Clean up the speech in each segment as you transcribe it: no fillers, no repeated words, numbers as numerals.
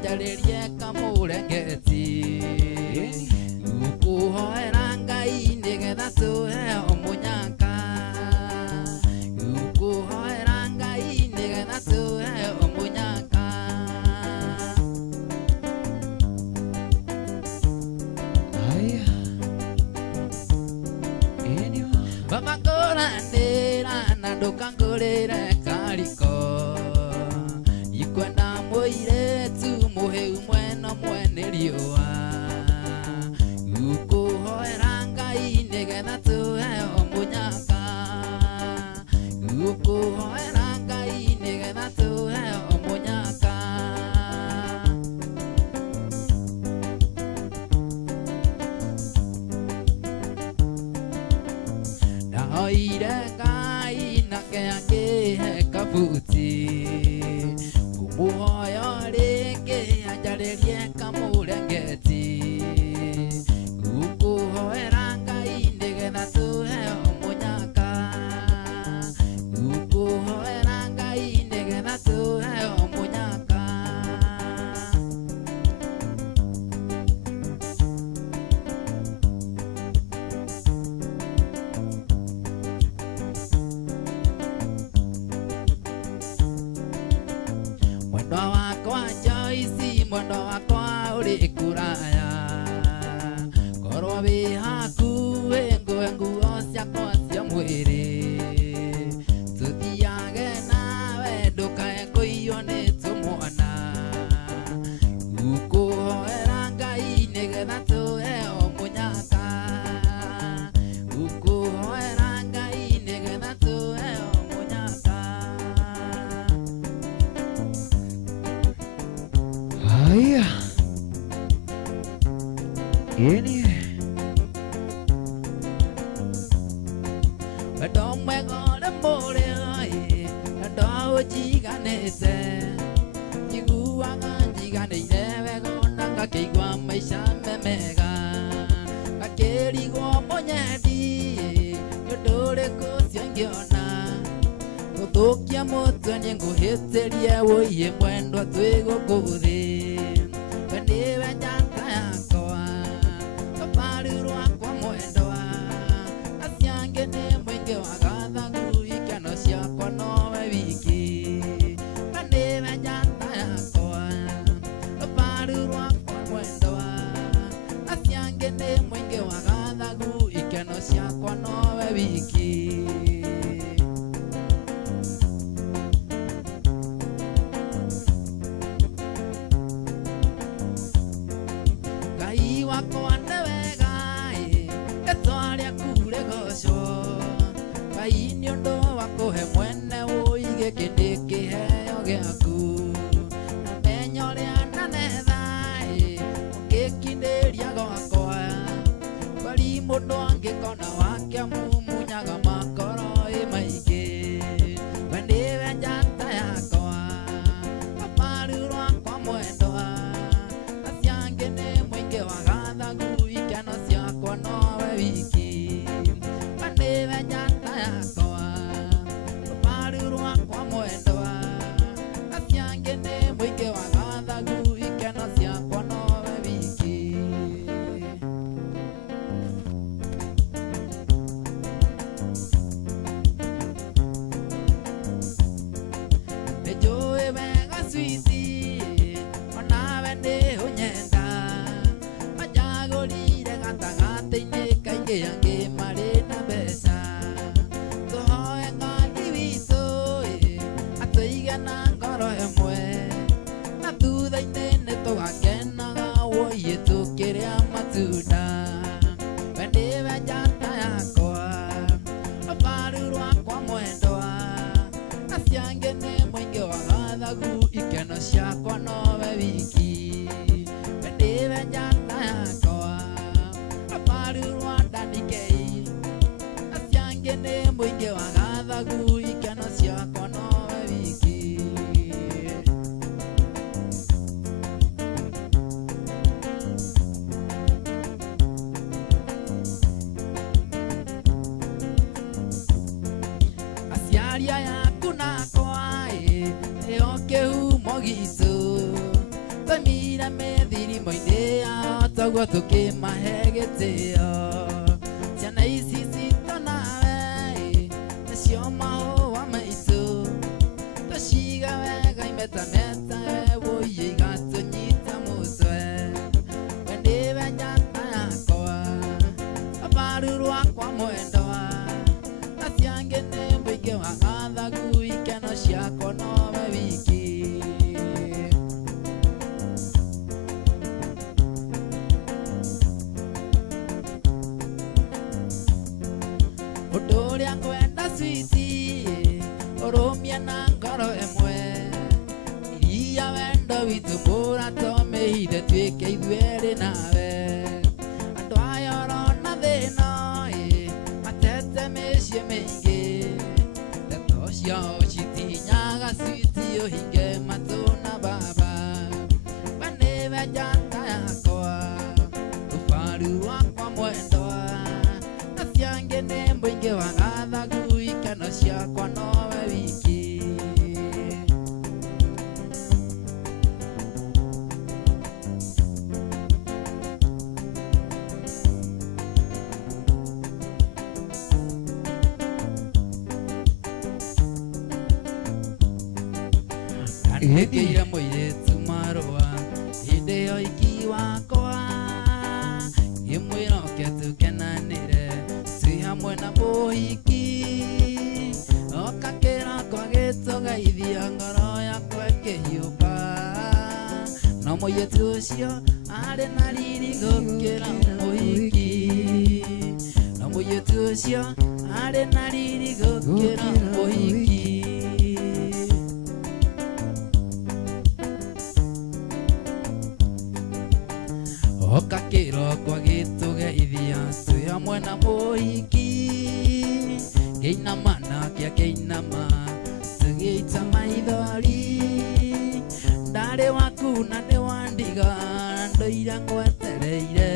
anjaririe kamurengeti ngukuhoera Ngai nigetha tuheo munyaka ngukuhoera Ngai nigetha tuheo munyaka aya baba korandira na ndukangurire kariko ikwenda muiretu muheu mwena mwene riua ngukuhoera Ngai nigetha tuheo munyaka ngukuhoera Ngai nigetha tuheo munyaka ndahoire Ngai nake angihe kabuti umuhoyo ringi anjaririe kamurengeti ngukuhoera Ngai nigetha tuheo munyaka ngukuhoera Ngai nigetha tuheo munyaka mwendo wakwa Joyce mwendo wakwa uri kuraya korwo wi hakuhi nguhe nguo ciakwa cia mwiri tuthiage nawe ndukae kuiywo ni tumwana ngukuhoera Ngai nigetha tuheo munyaka ngukuhoera Ngai nigetha tuheo munyaka aya ini wendo mwega na mũrĩ wendo ũnjiganĩte njiguaga njiganĩire wega na ngakĩigua maica me mega ngakĩrigwo mũnyendi nĩũndũ ũrĩkũ ũcio ingĩona gũthũkia mũtwe nĩ ngũhĩtĩrie wũiye mwendwa twĩ gũkũ thĩ we nĩwe njata yakwa kabaru rwakwa mwendwa aciange nĩ mũingĩ wa gathagu ikeno ciakwa nowe wiki we nĩwe njata yakwa kabaru rwakwa mwendwa aciange nĩ mũingĩ wa gathagu ikeno ciakwa nowe wiki Ngai wakwa nĩ wega rĩtwa rĩaku rĩgocwo Ngai nĩ ũndũ wa kũhe mwene wũi gĩkĩ nĩ kĩheo gĩaku na menya ũrĩa nanetha ũngĩkinĩria gwakwa kwari mũndũ angĩkona wake mumunyaga makoro maingĩ we nĩwe njata yakwa kabaru rwakwa mwendwa aciange nĩ mũingĩ wa gathagu ikeno ciakwa nowe wiki we nĩwe njata yakwa kabaru rwakwa mwendwa aciange nĩ mũingĩ wa gathagu ikeno ciakwa nowe wiki nĩnjũĩ wega switi onawe nĩ ũnyenda manjagũrire gatagatĩ-inĩ kaingĩ angĩ marĩ na mbeca tũhoe Ngai witũ atũige na ngoro ĩmwe na thutha-inĩ nĩtũgakenaga wũiye tũkĩrĩa matunda we nĩwe njata yakwa kabaru rwakwa mwendwa aciange nĩ mũingĩ wa gathagu ikeno ciakwa nowe wiki we nĩwe njata yakwa kabaru rwa Dannie aciange nĩ mũingĩ wa gathagu ikeno ciakwa nowe wiki Tamira methiri moidea Tagwa toke mahegete Tiana isi sito nawe Nasio maho wa maitu Toshiga wega imeta meta Woye gato nyita muswe Wendewe nyata yakoa Aparurua kwa mwendoa Nasiange nembo ike wakadha kuikeno shiako nove wiki Odoria kwenda switi Oromia na ngoro emwe Iria wendo witumbura tome hide tweke idwere nawe Ando ayoro na thino Matete meshie meingi Tetosio chiti nyaga switi Ohinge matuna baba Wanewe janta yakoa Ufaru wakwa mwendoa Nasiange nembo inge wagatha guikano ciakwa nowe wiki Andekeira moiretu marua Hideo iki wakwa Imwiro ketu kenanire Hamwe na muhiki Okakira kwa gito gaithia ngoro yakwa ĩkĩhiũka No mũirĩtu ũcio arĩ na riri gũkĩra mũhiki No mũirĩtu ũcio arĩ na riri gũkĩra mũhiki Okakira kwa gito gaithia twĩ hamwe na mũhiki Keinama nakia keinama Tugeita maithori Ndare waku na ne wandiga Ndoira ngwetereire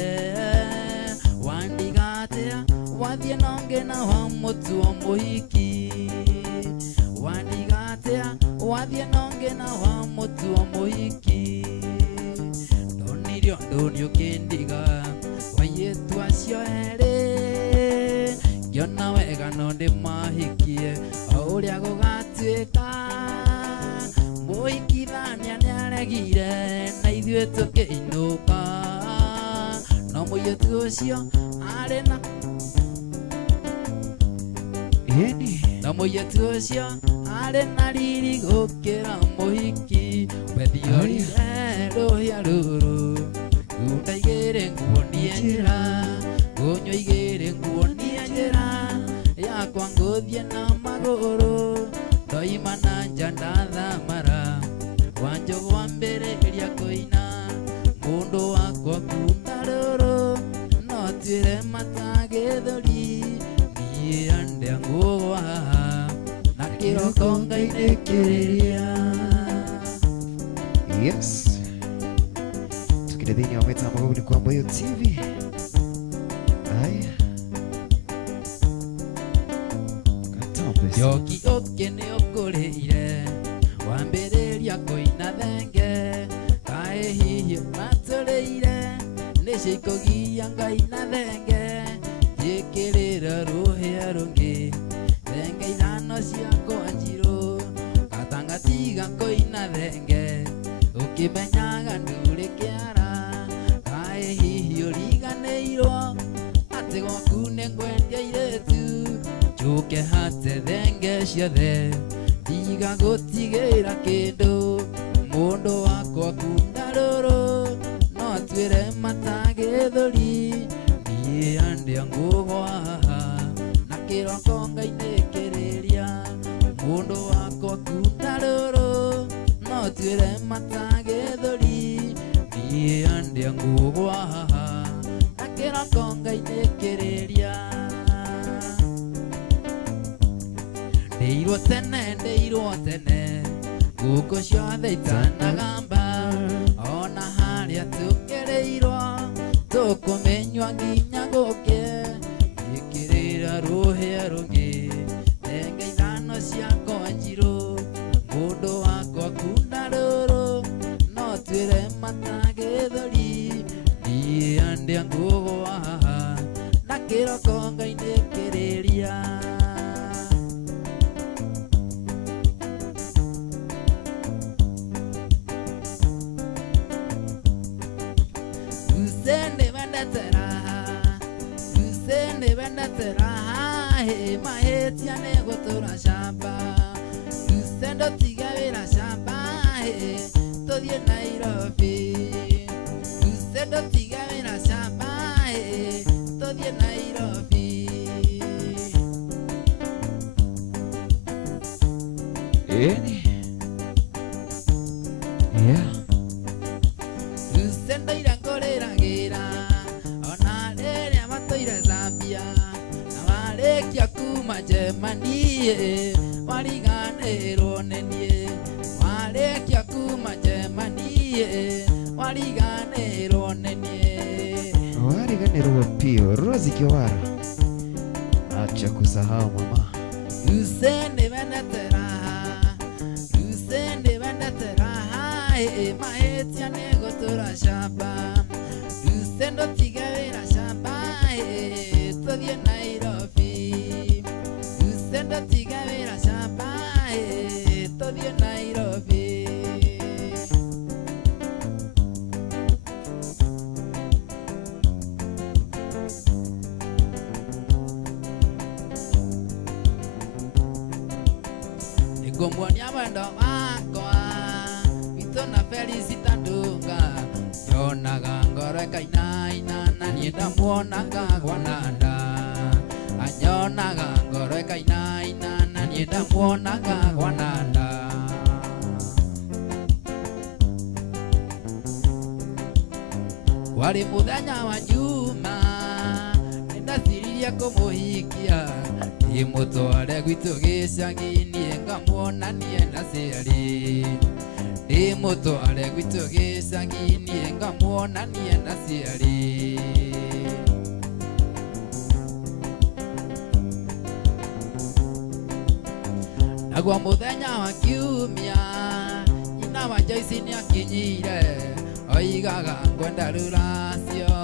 Wandiga atea Wathie nonge na wa mutu wa muhiki Wandiga atea Wathie nonge na wa mutu wa muhiki Ndonirio ndonio kindiga Wayetu acio ere Yona wega no ndimahikie Uria gugatuika Muhikithania niaregire Na ithuĩ tũkĩinũka No mũirĩtu ũcio arĩ na No mũirĩtu ũcio arĩ na riri gũkĩra mũhiki Wethiorire rũhĩa rũrũ Gunda igĩrĩ nguonie njĩra Gunyua igĩrĩ nguonie njĩra Yakwa ngũthiĩ na magũrũ Ndoima na nja ndathamara Wanjũgũ wambĩrĩria kũina Mũndũ wakwa kuma rũrũ No tuĩre mata gĩthũri Niĩ andĩa ngũgwa Na kĩroko ngainĩkĩrĩria Yes Tukire thĩinĩ wa mĩtambo gũkũ nĩ kwa Mbuyu TV Aya Yoki ũkĩ nĩ ũkũrĩire Wambĩrĩria kũina thenge Kaĩ hihi matũrĩire Nĩcio ikũgia ngaina thenge Njĩkĩrĩra rũhĩa rũngĩ Thenge ithano ciakwa njirũ Gatangatiga kũina thenge Ũkĩmenyaga ndurĩ kĩara Kaĩ hihi ũriganĩirwo Atĩ gwaku nĩ ngwendia irĩtu Njuke hate thenge ciothe Tiga gũtigĩra kĩndũ Mũndũ wakwa kuma rũrũ No tuĩre mata gĩthũri Niĩ andĩa ngũgwa Na kĩroko ngainĩkĩrĩria Mũndũ wakwa kuma rũrũ No tuĩre mata gĩthũri Niĩ andĩa ngũgwa Na kĩroko ngainĩkĩrĩria Ndeirwo tene Gũkũ ciothe itanagamba Ona harĩa tũkĩrĩirwo Tũkũmenywa nginya gũkĩ Gĩkĩrĩra rũhĩa rũngĩ Thenge ithano ciakwa njirũ Mũndũ wakwa kuma rũrũ No tuĩre matagethori ni ande ngugwa na kiroko ngainekiriria Usende vendetera he maheti ane gotora shamba Usendo tigavira shamba he todie Nairobi Usendo tigavira shamba he todie Nairobi Eni Yeah Usendo irangorera gira ona rere amatoira Zambia Nawarekia kuma Germany wariganirwo nenie Warekia kuma Germany wariganirwo nenie Wariganirwo pio Rozi Kiwara Acha kusahau mama Usende vendetera maheti ane gotora shamba Usendo tigavira shamba todie Nairobi Usendo tigavira shamba todie Nairobi Igombonia wendo wakwa Vitona felicita ndunga Yonaga ngore kainaina na nienda muonaga gwananda Anyonaga ngore kainaina na nienda muonaga gwananda Wari muthenya wa juma Nenda siriria kumuhikia Imutware gwitu gicagi-ini ngamuonanie ndaciari Imutware gwitu gicagi-ini ngamuonanie ndaciari Nagwa muthenya wa kiumia Nyina wa Joyce niakinyire Oigaga ngwenda ruracio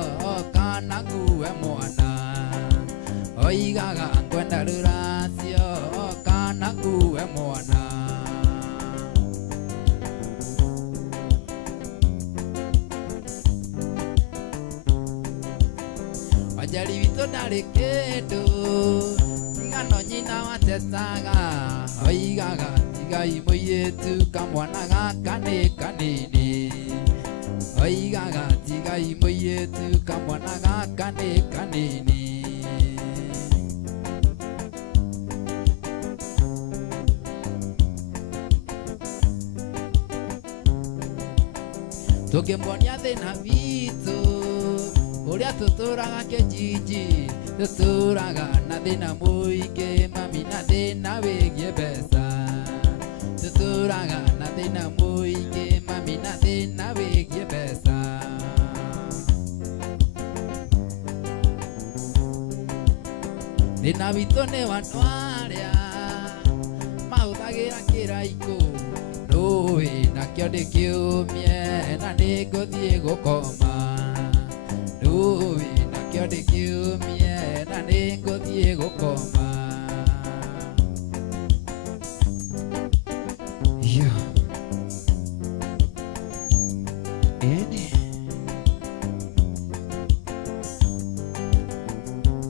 kana ngue mwana Oigaga ngwenda ruracio kana ngue mwana Wajari wito ndari kindu Tigano nyina watetaga Oigaga tigai muiretu kamwana gaka ni kanini Oigaga tigai muiretu kamwana gaka ni kanini Tukimwonia thina vitu uria tuturaga kijiji tuturaga na thina muingi mami na thina wigie mbeca tuturaga na thina muingi mami na thina wigie mbeca thina witu ni wandu aria mahuthagira kiraiko Rui nakio ndikiumie na niguthie gukoma Rui nakio ndikiumie na niguthie gukoma Yo Eni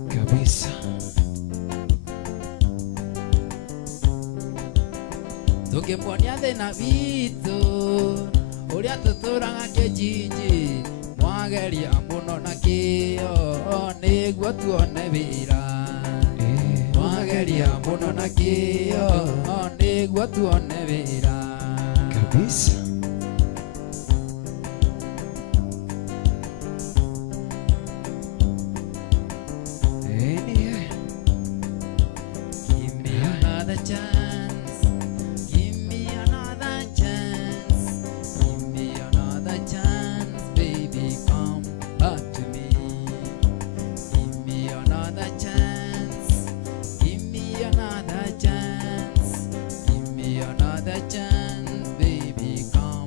Kabisa Tukimwonia thina vitu uria tuturaga kijiji mwageria muno na kio niguo tuone wira mwageria muno na kio niguo tuone wira Kabisa Eni Give me another chance Give me another chance Give me another chance Baby come back to me Give me another chance Give me another chance Give me another chance Baby come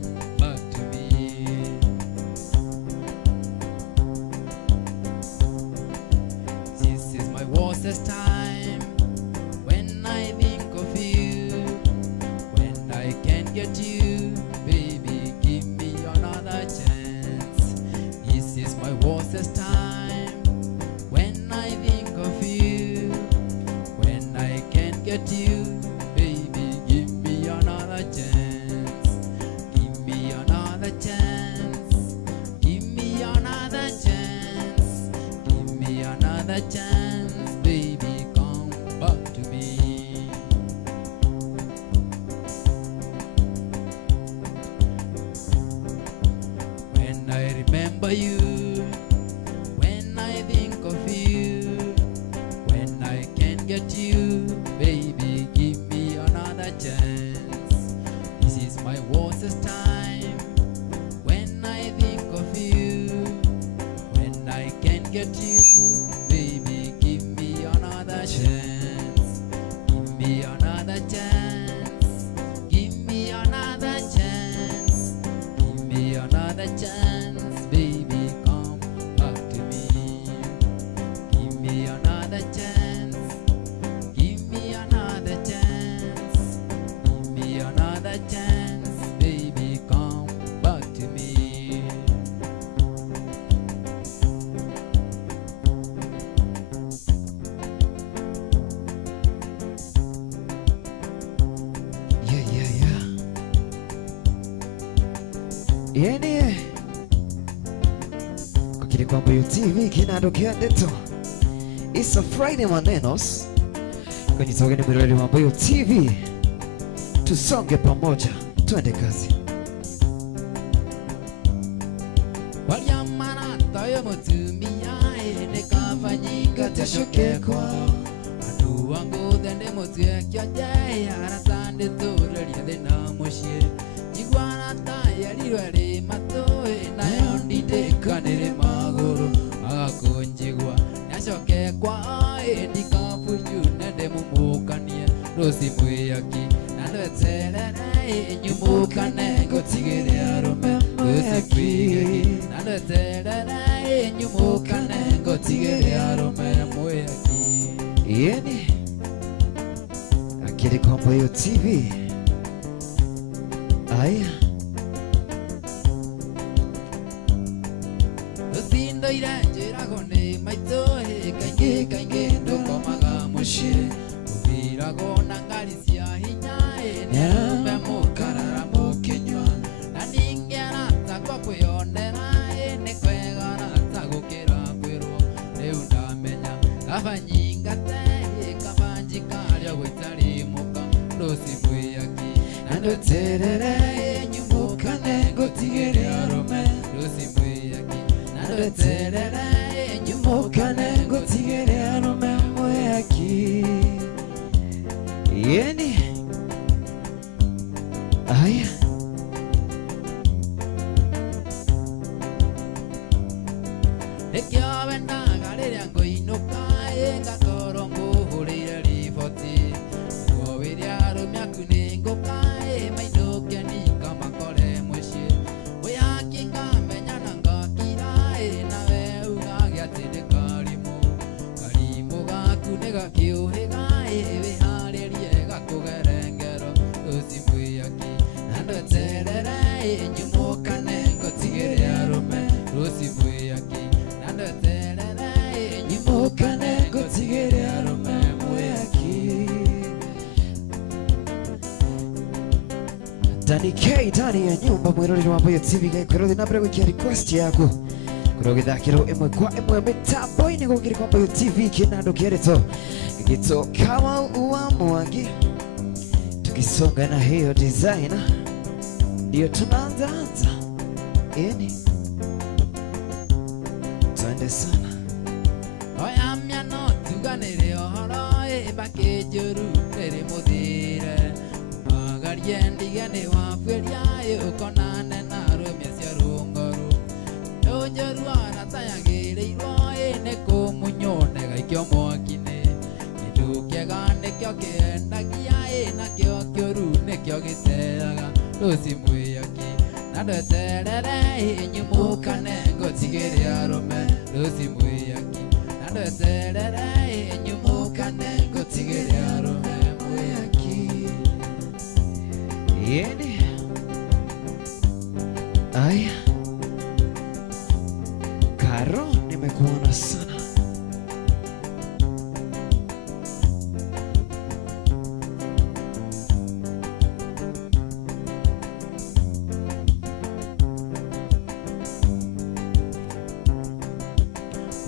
was a time when I think of you, when I can't get you, baby, give me another chance. This is my worst time when I think of you, when I can't get you, baby, give me another chance. Give me another chance. Give me another chance. Give me another chance, baby, come back to me. When I remember you, when I think of you, when I can't get you, baby, give me another chance. This is my worst time when I think of you, when I can't get you, baby, give me another chance. Give me another chance. Give me another chance. Give me another chance, baby, come back to me. Give me another chance. Give me another chance. Give me another chance, baby, come back to me. Yeah. Yani kukiri kwa Mbuyu TV Kinandu KINANDU. It's a Friday manenos kwenye Sogeni Mirori wa Mbuyu TV. Tusonge pamoja, twende kazi. Waliamana tayo mutumia ene kafanyika teshoke kwao. Adu wangu dende mutuye kyoje haratande tureli adena moshie. Jigwana taya lirwele matoe na yondide kanere magoro agakonjigwa. Nashoke kwao eni kafuju nende mumukanie rosi mweyaki. Nandweterere nyumukane gotigere arome rosi mweyaki. Nandweterere nyumukane gotigere arome mweyaki. Yani akiri kwa Mbuyu TV. Aya Usindo iranjira gone maitohe kainge kainge ndokomaga mushie. Ubira gona ngarisia hinyae nerume mukarara mukinywa. Na ningera takwa kwionera ne kwega rata gukira kwirwo. Riu ndamenya kafanyinga te kafanjikaria gwitari muka rosi mweyaki. Nandweterere nyumukane gotigere arome rosi mweyaki. Nandweterere nyumukane gotigere arome mweyaki. yani aya Ekyawe ndagarĩrĩa ngũinũka ngakorwo ngũhũrĩire riboti. Ngũwĩria arũme aku nĩ ngũka mainũke nikamakore mũciĩ. Wĩyaki ngamenya na ngakira nawe ugage atĩ nĩ karimũ. Karimũ gaku nĩ gakĩũhĩga wĩharĩrie gakũgere ngero rũci mwĩyaki. Nandweterere nyumũkane ngũtigĩre arũme rũci mwĩyaki. Nandweterere nyumũkane ngũtigĩre arũme mwĩyaki. Dannie K Dannie ya nyumba mwirori wa Mbuyu TV gaikwerothi na mbere gwikia request yaku kurogithakiro imwe kwa imwe mitambo-ini gukiri kwa Mbuyu TV Kinandu KINANDU gigito kama wa Mwangi. Tukisonga na hiyo designer ndio tunaanza yani twende sana. Oyamya no tuganĩre ũhoro bakĩnjũru rĩrĩ mũthire. Magarie ndigane wabuĩria ũkonane na arũme cia rũng'oru. Ũnjũru aratayagĩrĩirwo nĩ kũmunyone gaikio mwaki-inĩ. Kĩndũ kĩega nĩkĩo kĩendagia nakĩo kĩũru nĩkĩo gĩteaga rũci mwĩyaki. Nandweterere nyumũkane ngũtigĩre arũme rũci mwĩyaki. Nandweterere nyumũkane Yeni. Aya. Karo nimekuona sana.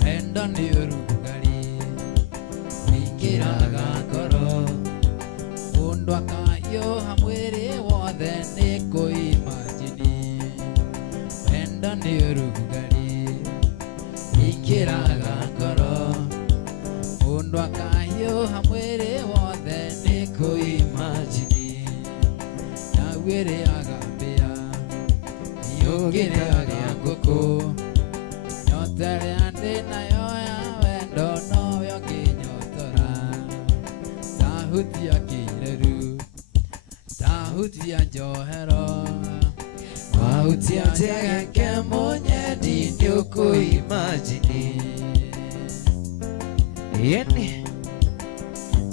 Wendo ni urugari wingiraga ngoro mundu akayo hamwiri wothe ni kuimagini. Wendo ni urugari wingiraga ngoro mundu akayo hamwiri wothe ni kuimagini. Nawiri agambia yogire agaguku nyotere ande nayo ya wendo no yokinyotora. Tahuti ya kireru tahuti ya njohero mahuti ya tegeke munyedi niukuimagini. Yeni.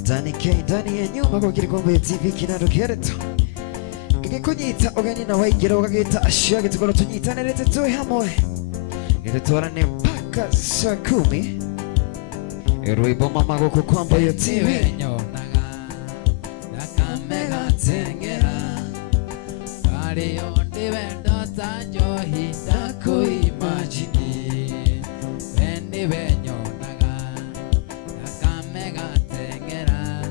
Dannie K Dannie ya nyuma kwa kirikombe TV Kinandu Kereto. Gikunyita ogani na waigira ukagita ashia gitukoro tunyitanirete tuwe hamwe. Nitutwarane mpaka saa 10. Rwimbo mama goko kwa Mbuyu TV. Nyonaga nakamega tengera kari yondi wendo tanjohi ndakuimagini. Vendi venyonaga nakamega tengera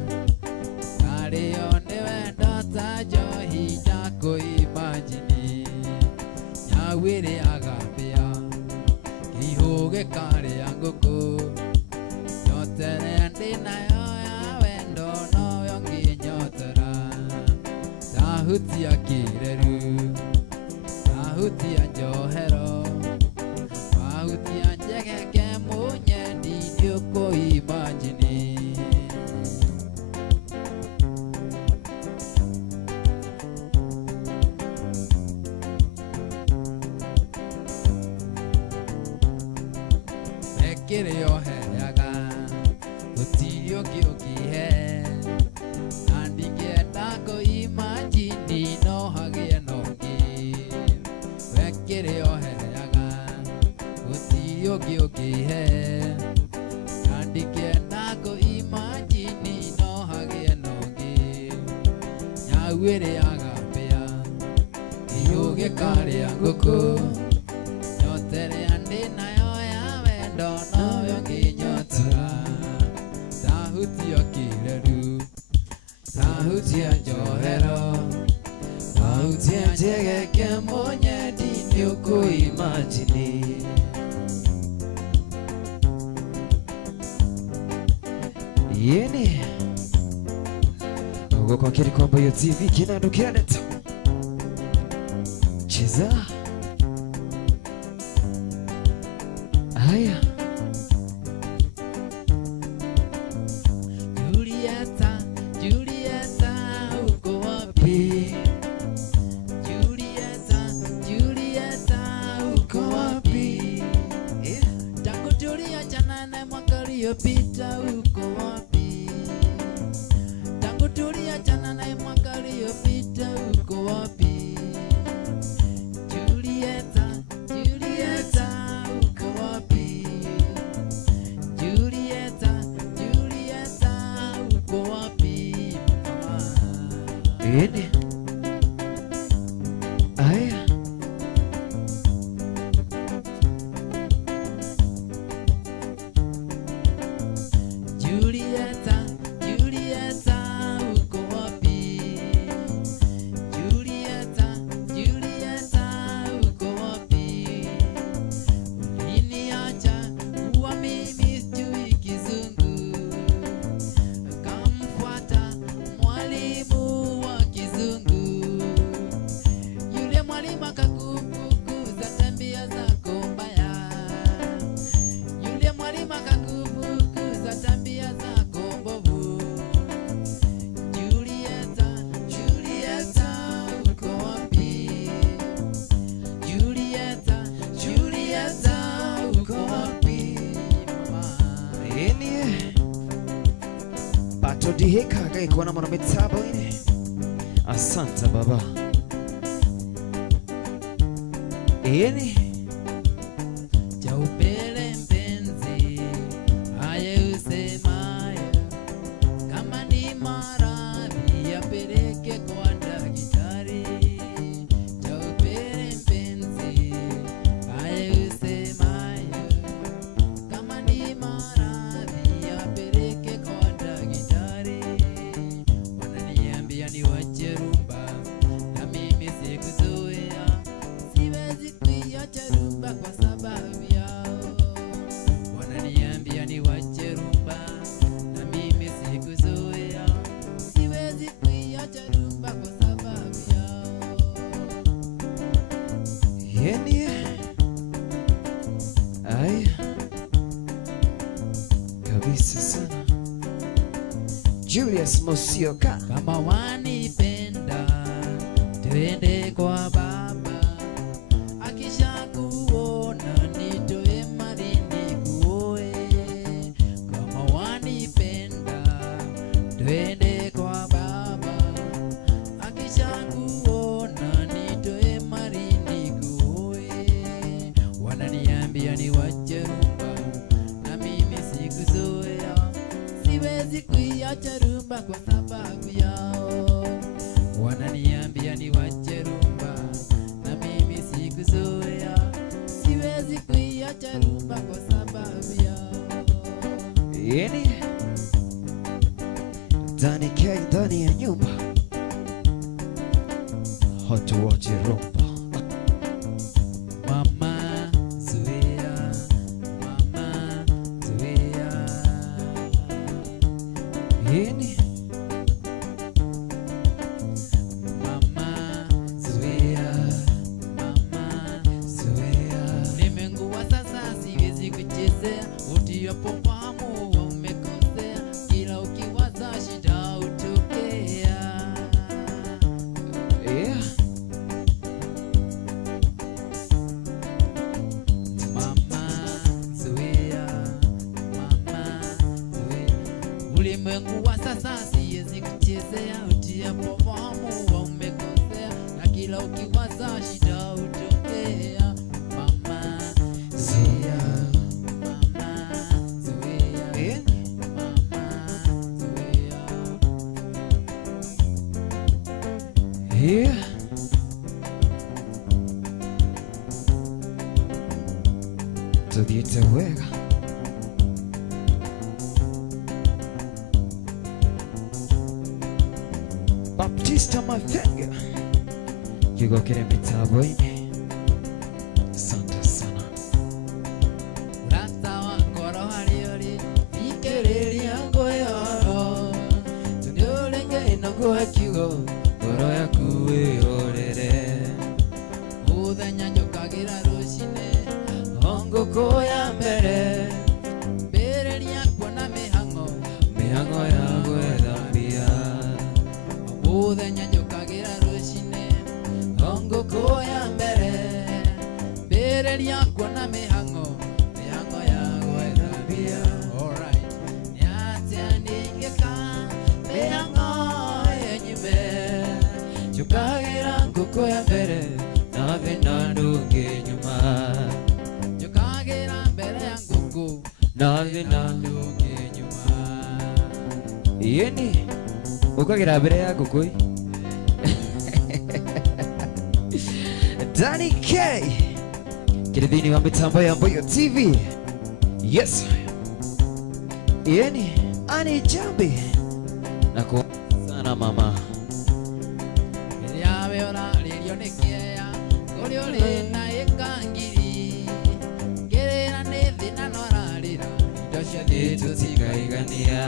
kari yondi wendo tanjohi ndakuimagini. Nyawiri agambia ihoge kare yanguku nyotere ndi nayo ya wendo no yonginyotora. Tahuti ya kireru tahuti ya njohero mahuti ya njegeke munyendi niukuimagini. Mekire yoheaga gutirio kiukihe andikienda kuimagini no hagie nongi. Mekire yoheaga gutirio kiukihe andikienda kuimagini no hagie nongi. Nyawiri agambia ihuge kari yanguku nyotere andi nayo ya wendo no yonginyotora. Tahuti ya kireru tahuti ya njohero mahuti ya njegeke munyedi niukuimagini. Yeni. Ugo kwa kirikombe TV Kinandu Kereto. Cheza. Haya. Julieta, Julieta, uko wapi? Julieta, Julieta, uko wapi? Tangu tuliachana na mwaka uliopita uko wapi? Tangu tuliachana na mwaka uliopita uko wapi? Julieta, Julieta, uko wapi? Julieta, Julieta, uko wapi mama? Yeni. Aya. Julieta, Julieta, uko wapi? Julieta, Julieta, uko wapi? Uliniacha kuwa mimi sijui kizungu, kamfuata mwalimu wa kizungu. Yule mwalimu akakufukuza tabia zako mbaya. Yule mwalimu akakufukuza tabia zako mbovu. Julieta, Julieta, uko wapi? Julieta, Julieta, uko wapi mama? Yeni. Bato diheka gaikuwa na mwana mitabo ini. Santa Baba. Yeni Jaupele mpenzi aye usemaye kama ni maradhi yapeleke kwa daktari. Jaupele mpenzi aye usemaye kama ni maradhi yapeleke kwa daktari. Wananiambia niwache rumba na mimi sikuzoea, siwezi kuiacha rumba kwa sababu yao. Wananiambia niwache rumba na mimi sikuzoea, siwezi kuiacha rumba kwa sababu yao. Yeni ay kabisa sana. Julius Musioka. Kama wanipenda twende kwa baba, akishakuona nitoe mali nikuoe. Kama wanipenda twende kwa baba, akishakuona nitoe mali nikuoe. Wananiambia niwache rumba na mimi sikuzoea, siwezi kuiacha rumba kwa sababu yao. Wananiambia niwache rumba na mimi sikuzoea, siwezi kuiacha rumba kwa sababu yao. Yeni Dannie K ndani ya nyumba. Hot watch rumba. Mama zoea, mama zoea. Yeni Mama zoea, mama zoea. Ulimwengu wa sasa siwezi kuchezea, utiopo fahamu umekosea, kila ukiwaza shida hutokea. yeah. Mama zoea, mama zoea. Ulimwengu wa sasa siwezi kuchezea, utiopo fahamu umekosea, na kila ukiwaza shida hutokea. Mama zoea, mama zoea. Yeni yeah. Tudiete wega. Baptista Matenga kigokere mitabo ine. Asante sana. Urata wa ngoro hariori thikĩrĩria ngũyoro, tũnĩũrenge ĩnoguo kiugo ngoro yaku wĩrorere. Mũthenya njũkagĩra rũcinĩ o ngũkũ ya mbere, mbĩrĩria kuona mĩhang'o ya gwĩthambia. Mũthenya njũkagĩra rũcinĩ o ngũkũ ya mbere, mbĩrĩria kuona mĩhang'o ya gwĩthambia. Alright. Nĩatĩa ndingĩka mĩhang'o yenyume, njũkagĩra ngũkũ ya mbere na thĩna ndũngĩnyuma. Njũkagĩra mbere ya ngũkũ na thĩna ndũngĩnyuma. Yeni ukagira mbere ya ngũkũ. Dannie K kĩrĩthĩinĩ wa mĩtambo ya Mbuyu TV. Yes. Yeni ani jambi na ku sana mama. Rĩrĩa ũrarĩrio nĩ kĩeya, kũrĩ ũrĩ na ĩka ngiri, ngĩrĩra nĩ thĩna no ararĩra, indo ciothe tũtikaigania.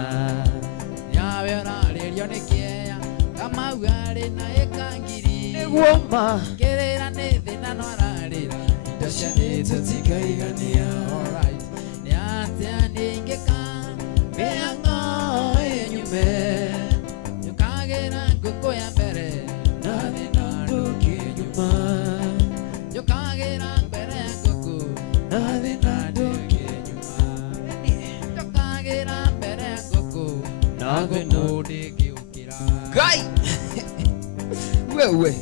Rĩrĩa ũrarĩrio nĩ kĩeya, Kamau arĩ na ĩka ngiri, Nĩguo ma ngĩrĩra nĩ thĩna no ararĩra, indo ciothe tũtikaigania. Alright. Nĩatĩa ndingĩka mĩhang'o yenyume, njũkagĩra ngũkũ ya mbere na thĩna ndũngĩnyuma. Njũkagĩra mbere ya ngũkũ na thĩna ndũngĩnyuma. Njũkagĩra mbere ya ngũkũ na ngũkũ ndĩngĩũkĩra. Gai wewe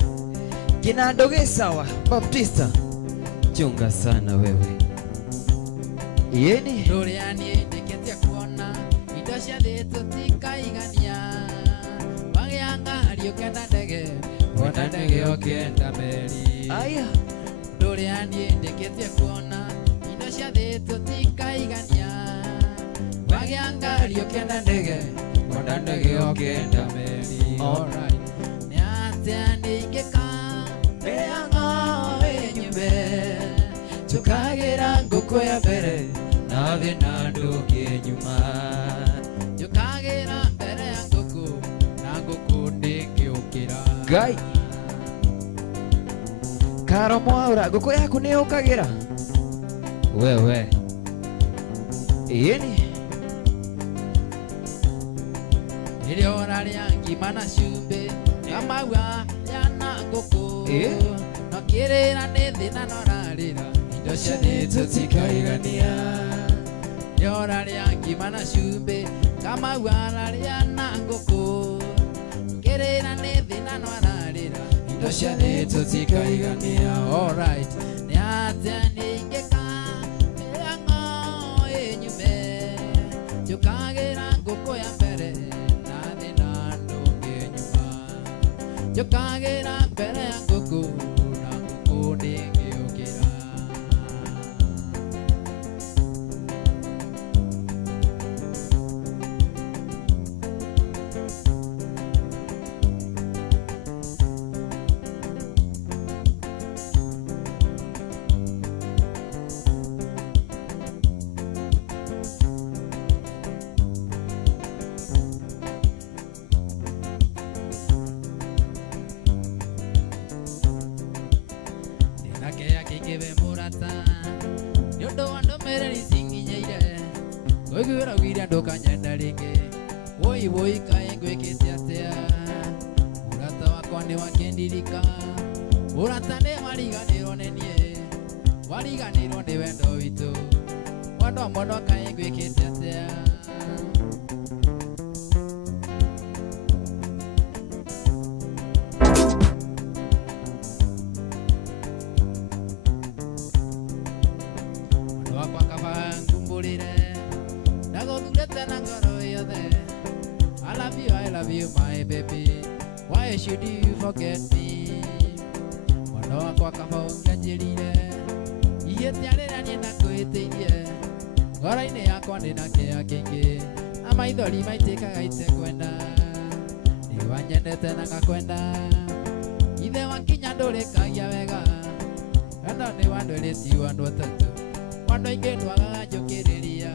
Kinandu sawa Baptista chunga sana wewe yeni Doriani ndiketia kuona indo cia thito tikaigania wagianga aliokenda ndege wona ndege okenda meri aya Doriani ndiketia kuona indo cia thito tikaigania wagianga aliokenda ndege wona ndege okenda meri alright Niateandikeka Beanga enyume Tukagira nguko ya mbere Nathi nandu kinyuma Tukagira mbere ya nguko Na nguko ndingiukira Ngai Karo mwaura nguko yaku ni ukagira wewe yeni Iliora liangi mana shumbe Kamawa yana nguko Nokirira nithi na norarira Indo cia thito tikaigania Iliora liangi mana shumbe Kamawa yana nguko Nokirira nithi na norarira Indo cia thito tikaigania alright Niatea ningeka Miango enyume Tukagira nguko ya mbere Tukagira mbere ya nguku na nguku ndingiukira Give murata Yondo ando mere singinyeire Ogura wira ndoka nyandaringe Woi woi kaengwe ketiatea Murata wakwa ni wakendirika Murata ne wariganirwo nenie Wariganirwo ni wendo witu Wando mono kaengwe ketiatea I love you, my baby. Why should you forget me? Wano wakwa kama unganjirire Iye tiarera ni nakuitirie Ngoro-ini yakwa ni nakea kingi Ama ithori maitikaga itekwenda Niwanyendete na ngakwenda Ithe wakinya ndurikagia wega Ando ni wandu iriti wandu atatu Wandu aingi ndwagaga njukiriria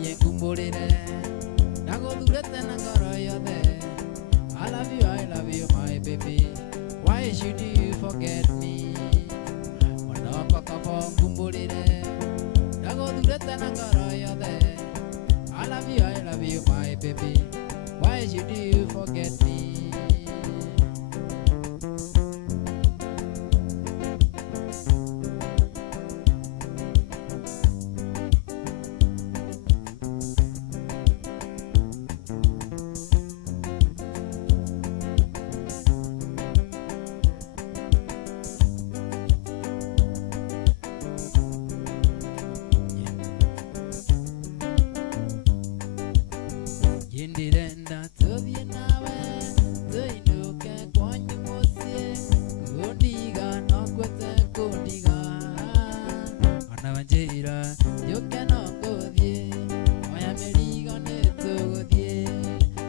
nie ngumbulire naguthurete na ngoro yothe I love you my baby why should you forget me Monoko kabo ngumbulire naguthurete na ngoro yothe I love you my baby why should you forget me Yendirenda tuthie nawe tuinuke kwanyu mucie kundiga no kwete kundiga ona wanjira yuke no nguthie oya merigo nituguthie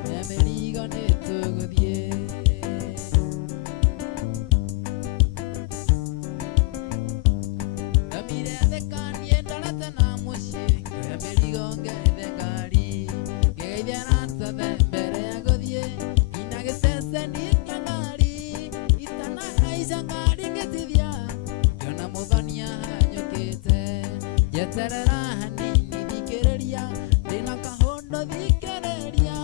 oya merigo nituguthie ndamire thekanie ndorete na mucie oya merigo ngethe ngari mbere ya guthie ina giceceni kia ngari itana haica ngari ngitithia ngiona muthonia hanyukite njeterera hanini thikiriria ndina kahundu thikiriria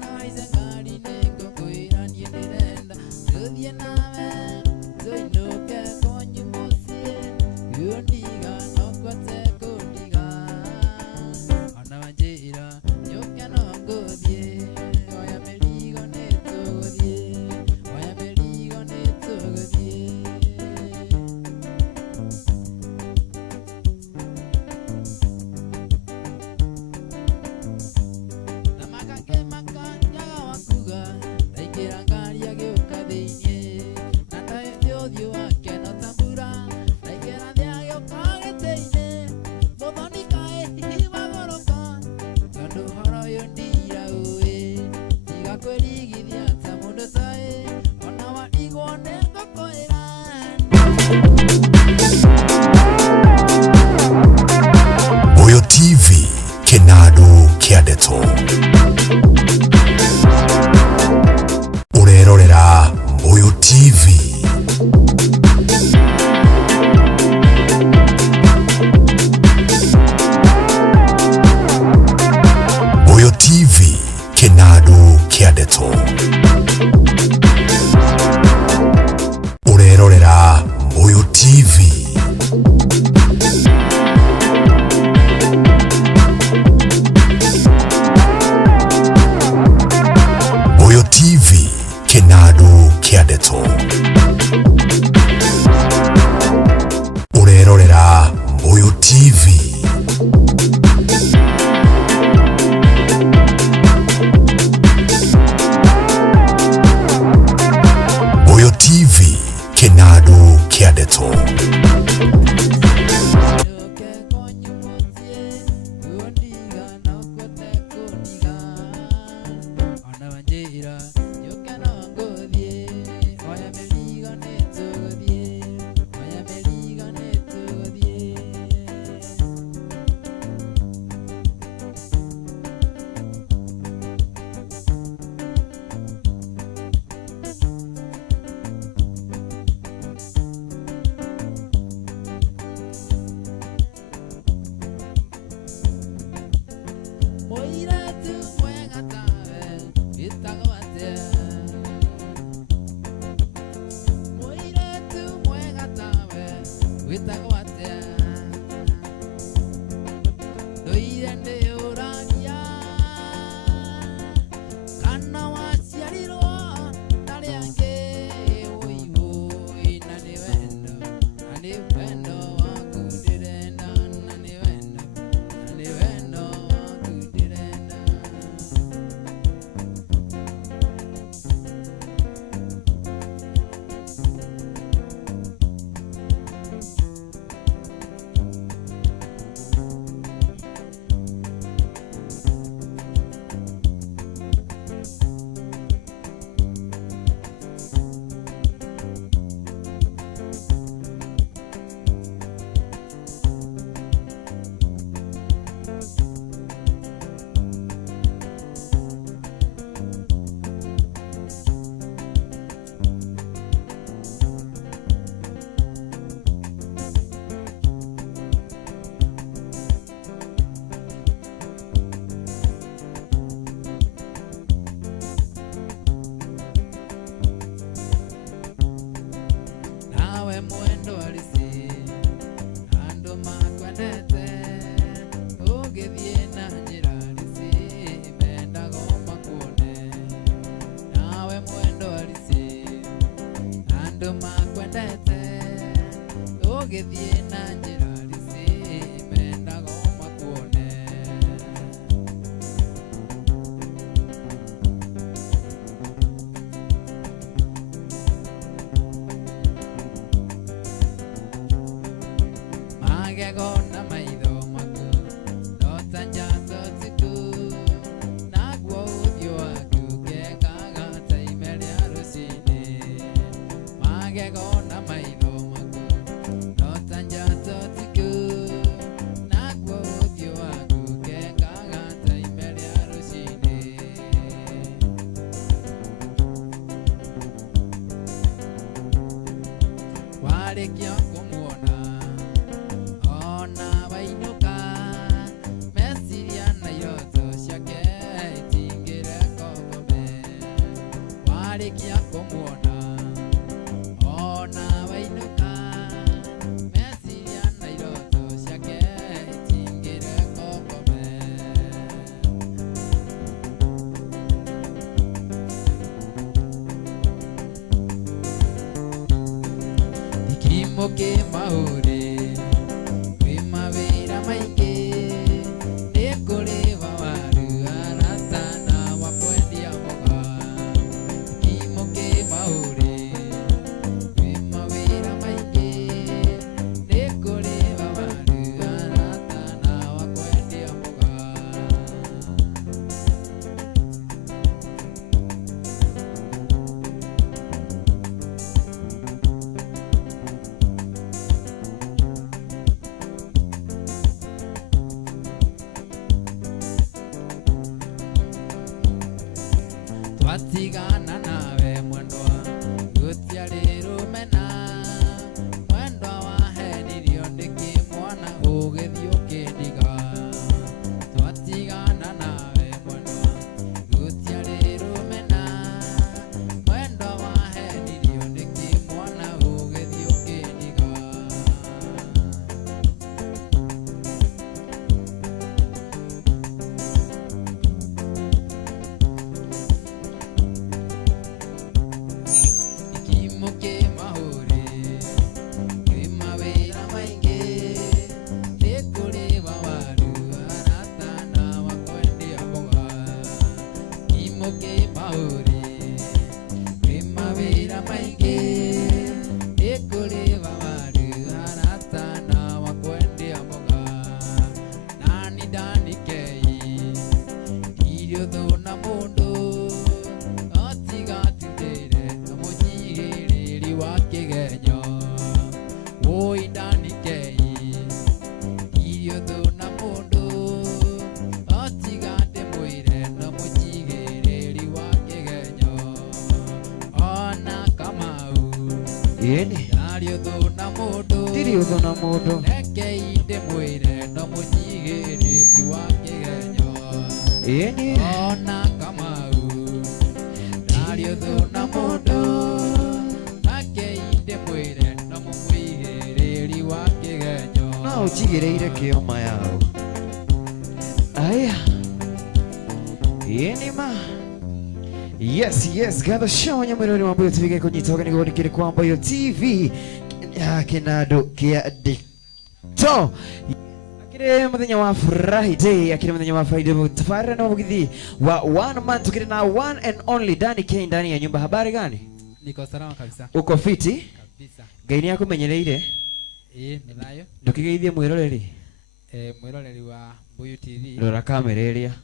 na haica ngari ningukwira nie ndirenda tuthie nawe tuinuke kwanyu mucie kundiga no kwete kundiga ona wanjira yuke no nguthie oya merigo nituguthie oya merigo nituguthie namakake makanjaga wakuga ndaingĩra ngari agĩũka thĩiniĩ na ndaĩthĩ ũthiũ wake no tambura ndaingĩra thĩ agĩũka gĩtĩ-inĩ mũthoni kaĩ hihi wagũrũka tondũ ũhoro ũyũ ndiraũĩ tiga kwĩrigithia ta mũndũ taĩ ona watigwo nĩ ngũkwĩra Mbuyu TV KINANDU kia NDETO urerorera Mbuyu TV Mbuyu TV KINANDU kia NDETO urerorera Mbuyu TV Mbuyu TV KINANDU kia NDETO urerorera Mbuyu TV Mbuyu TV KINANDU kia NDETO yuke kwanyu mucie kundiga no kwete kundiga ona wanjira yuke no nguthie oya merigo nituguthie oya merigo nituguthie Mũirĩtu mwega tawe wĩtagwo atĩa? Mũirĩtu mwega tawe wĩtagwo atĩa? Ndũire ndĩũragia kana waciarirwo ndarĩ angĩ wũi na nĩ wendo waku ndĩrenda na nĩ wendo waku ndĩrenda mwendo alisi ando makwendete ugithie na njira alisi menda goma kuone nawe mwendo alisi ando makwendete ugithie na njira alisi menda goma kuone Gona maido maku dota jato tiku nagwo udio aku kengaga taimeli arusini mage gona maido maku dota jato tiku nagwo udio aku kengaga taimeli arusini wale kyo kumuona na bainuka mesiria na yoto shake tingire kokome warikia kumuona ona bainuka mesiria na yoto shake tingire kokome ikimoke maure Primavera maingi nekuriva waru aratana wakwendia mboga kimoke mauri primavera maingi nekuriva waru aratana wakwendia mboga Watigana nawe mwendwa gutiari rumena mwendwa wahenirio ndiki mwana ugithio kindiga twatigana nawe mwendwa gutiari rumena mwendwa wahenirio ndiki mwana ugithio kindiga Muke mahore primavera maingi nekuriva waru aratana wakwendia mboga Muke mahore primavera maingi nekuriva waru aratana wakwendia mboga nani Dannie kei irio thona mundu atigatire namujigiriri wakigenyo oi Dannie kei irio thona mundu atigate mwire namujigiriri wakigenyo ona Kamau Yeni ario thona mundu Dirio thona mundu nekeide mwire namujigiriri wakigenyo Yeni ona Kamau ario thona mundu nakeide mwire namumwigiriri wakigenyo no ujigireire kioma yao aya Yeni ma Yes, gather show nyamwirori wa Mbuyu TV kunyitoka ni gori kile kwa Mbuyu TV KINANDU KIADETO akire muthenya wa Friday tafara na Mugithi wa 1 month tukire na one and only Dannie K ndani ya nyumba. Habari gani? niko salama kabisa Uko fiti? kabisa Gaini yako menyereire? ninayo Ndukigeithie mwiroreri mwiroreri wa Mbuyu TV rora kamera iria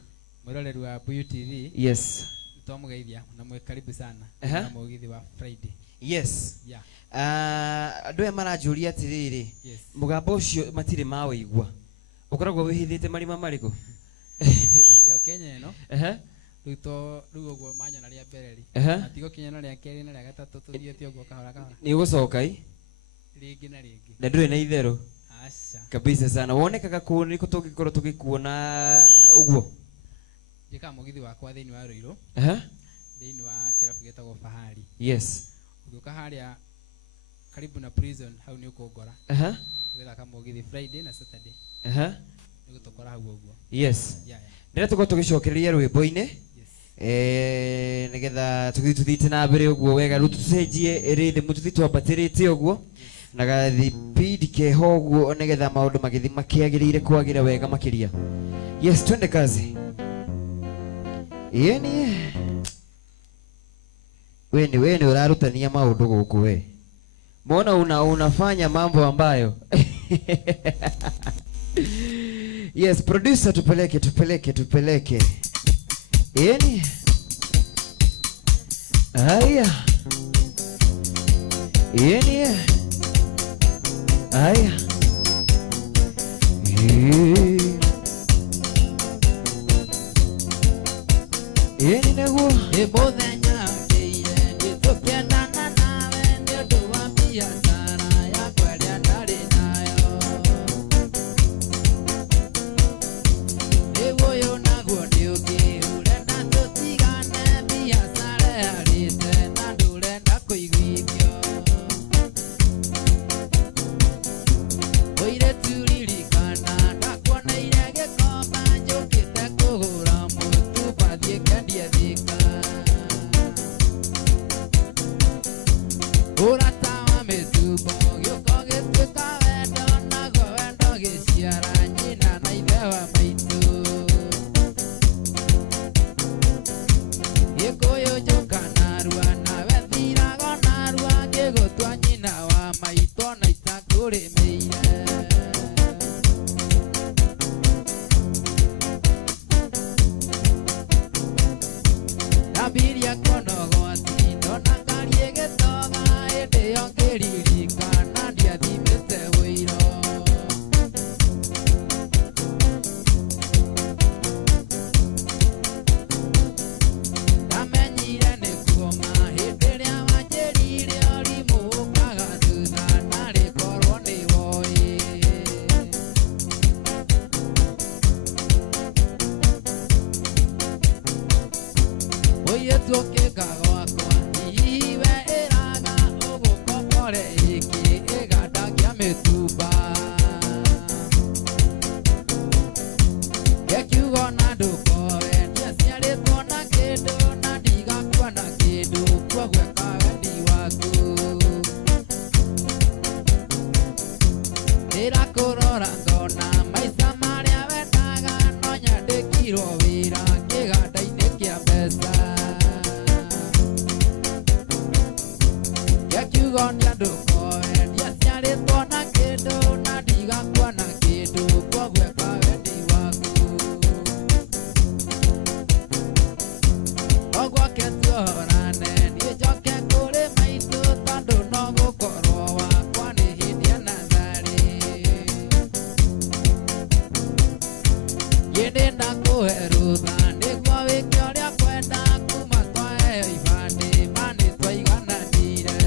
mwiroreri wa Mbuyu TV yes twamugeithia na mwe karibu sana na Mugithi wa Friday yes yeah andu marajuria atiriri yes mugambo ucio matire maweigua ukoragwo wihithite marima mariko ndio Kenya no rugo gwo manya na ria bereri atigo Kenya na ria keri na ria gatatu tuthiete ogwo kahora kahora ni ugucoka ringi na ringi na ndure na itherũ asha kabisa sana wonekaga kũ nĩ kũ tũngĩkorwo tũgĩkuona ũguo jika Mugithi wakwa thĩinĩ wa Ruiru thĩinĩ wa kĩrabu gĩtagwo Fahari yes ũgĩũka harĩa karibu na prison hau ni ukongora wira ka Mugithi Friday na Saturday ni gutokora hau uguo yes ndira tuko tugicokereria rwimbo-ini nigetha tuthite na mbere uguo wega ru tucenjie rithi mututhi twambatirite uguo na gathipidi keho uguo nigetha maundu magithi makiagirire kwagira wega makiria yes twende kazi yeni weni urarutania maundu guku we mbona unafanya mambo ambayo yes producer tupeleke yeni aya yeni aya yeni nego muthenya ngiire nditukiendana nawe ni undu wa biacara ya kweria ndari nayo riu uyu naguo ni ungi urenda tutigane biacara yarite na ndurenda kuiguithio uire turirikana ndakuoneire gikomba njukite kugura mutu bathie kendie thika urata wa mitubo giuko gituika wendo naguo wendo giciara nyina na ithe wa maitu gikuyu njuka narua nawe thirago narua ngigutua nyina wa maitu na itakurimĩire Nabiria konogoti ndona ngari igitoga hĩndĩ ĩyo ngĩririkana ndiathimĩte wĩiro ndamenyire nĩ kuoma hĩndĩ ĩrĩa wanjĩrire ũrimũ ũkaga thutha narĩkorwo nĩ woĩ mũirĩtu ũkĩnga gwakwa hihi we ĩraga ũgũkombore iki ĩgandagia mĩtumba gĩkiugo na ndũkowe ndiaciarĩtwo na kĩndũ na ndigakua na kĩndũ kuoguo eka wendi waku ndĩrakũrora ngona maica marĩa wendaga no nyandĩkirwo wĩra kĩganda-inĩ kĩa mbeca gĩkiugo nĩ ndũkowe ndiaciarĩtwo na kĩndũ na ndigakua na kĩndũ kuoguo eka wendi waku ũguo ke tuohorane niĩ njoke kũrĩ maitũ tondũ no gũkorwo wakwa nĩ hĩndĩ ena tharĩ yĩndĩ ndakũhe rũtha nĩguo wĩke ũrĩa kwenda kuma twaheo ibandĩ manĩ twaigananire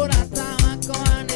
Ora tawa koane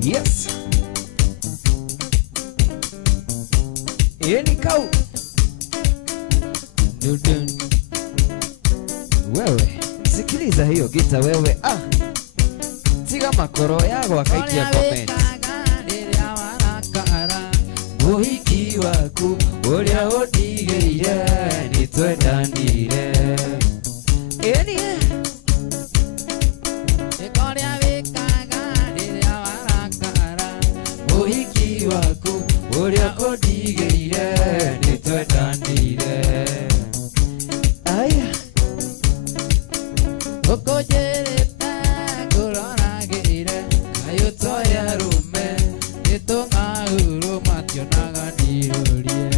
Yes. Yeni kau. Wewe, sikiliza hiyo gita wewe. Tiga makoro yako akaitia comment. Muhiki waku uria utigeire nitwendanire. Yeni muhiki waku uria utigeire nitwendanire. Aya ukojereta kuroragire ayo toya rume nitonga uru mationaga ndirurie.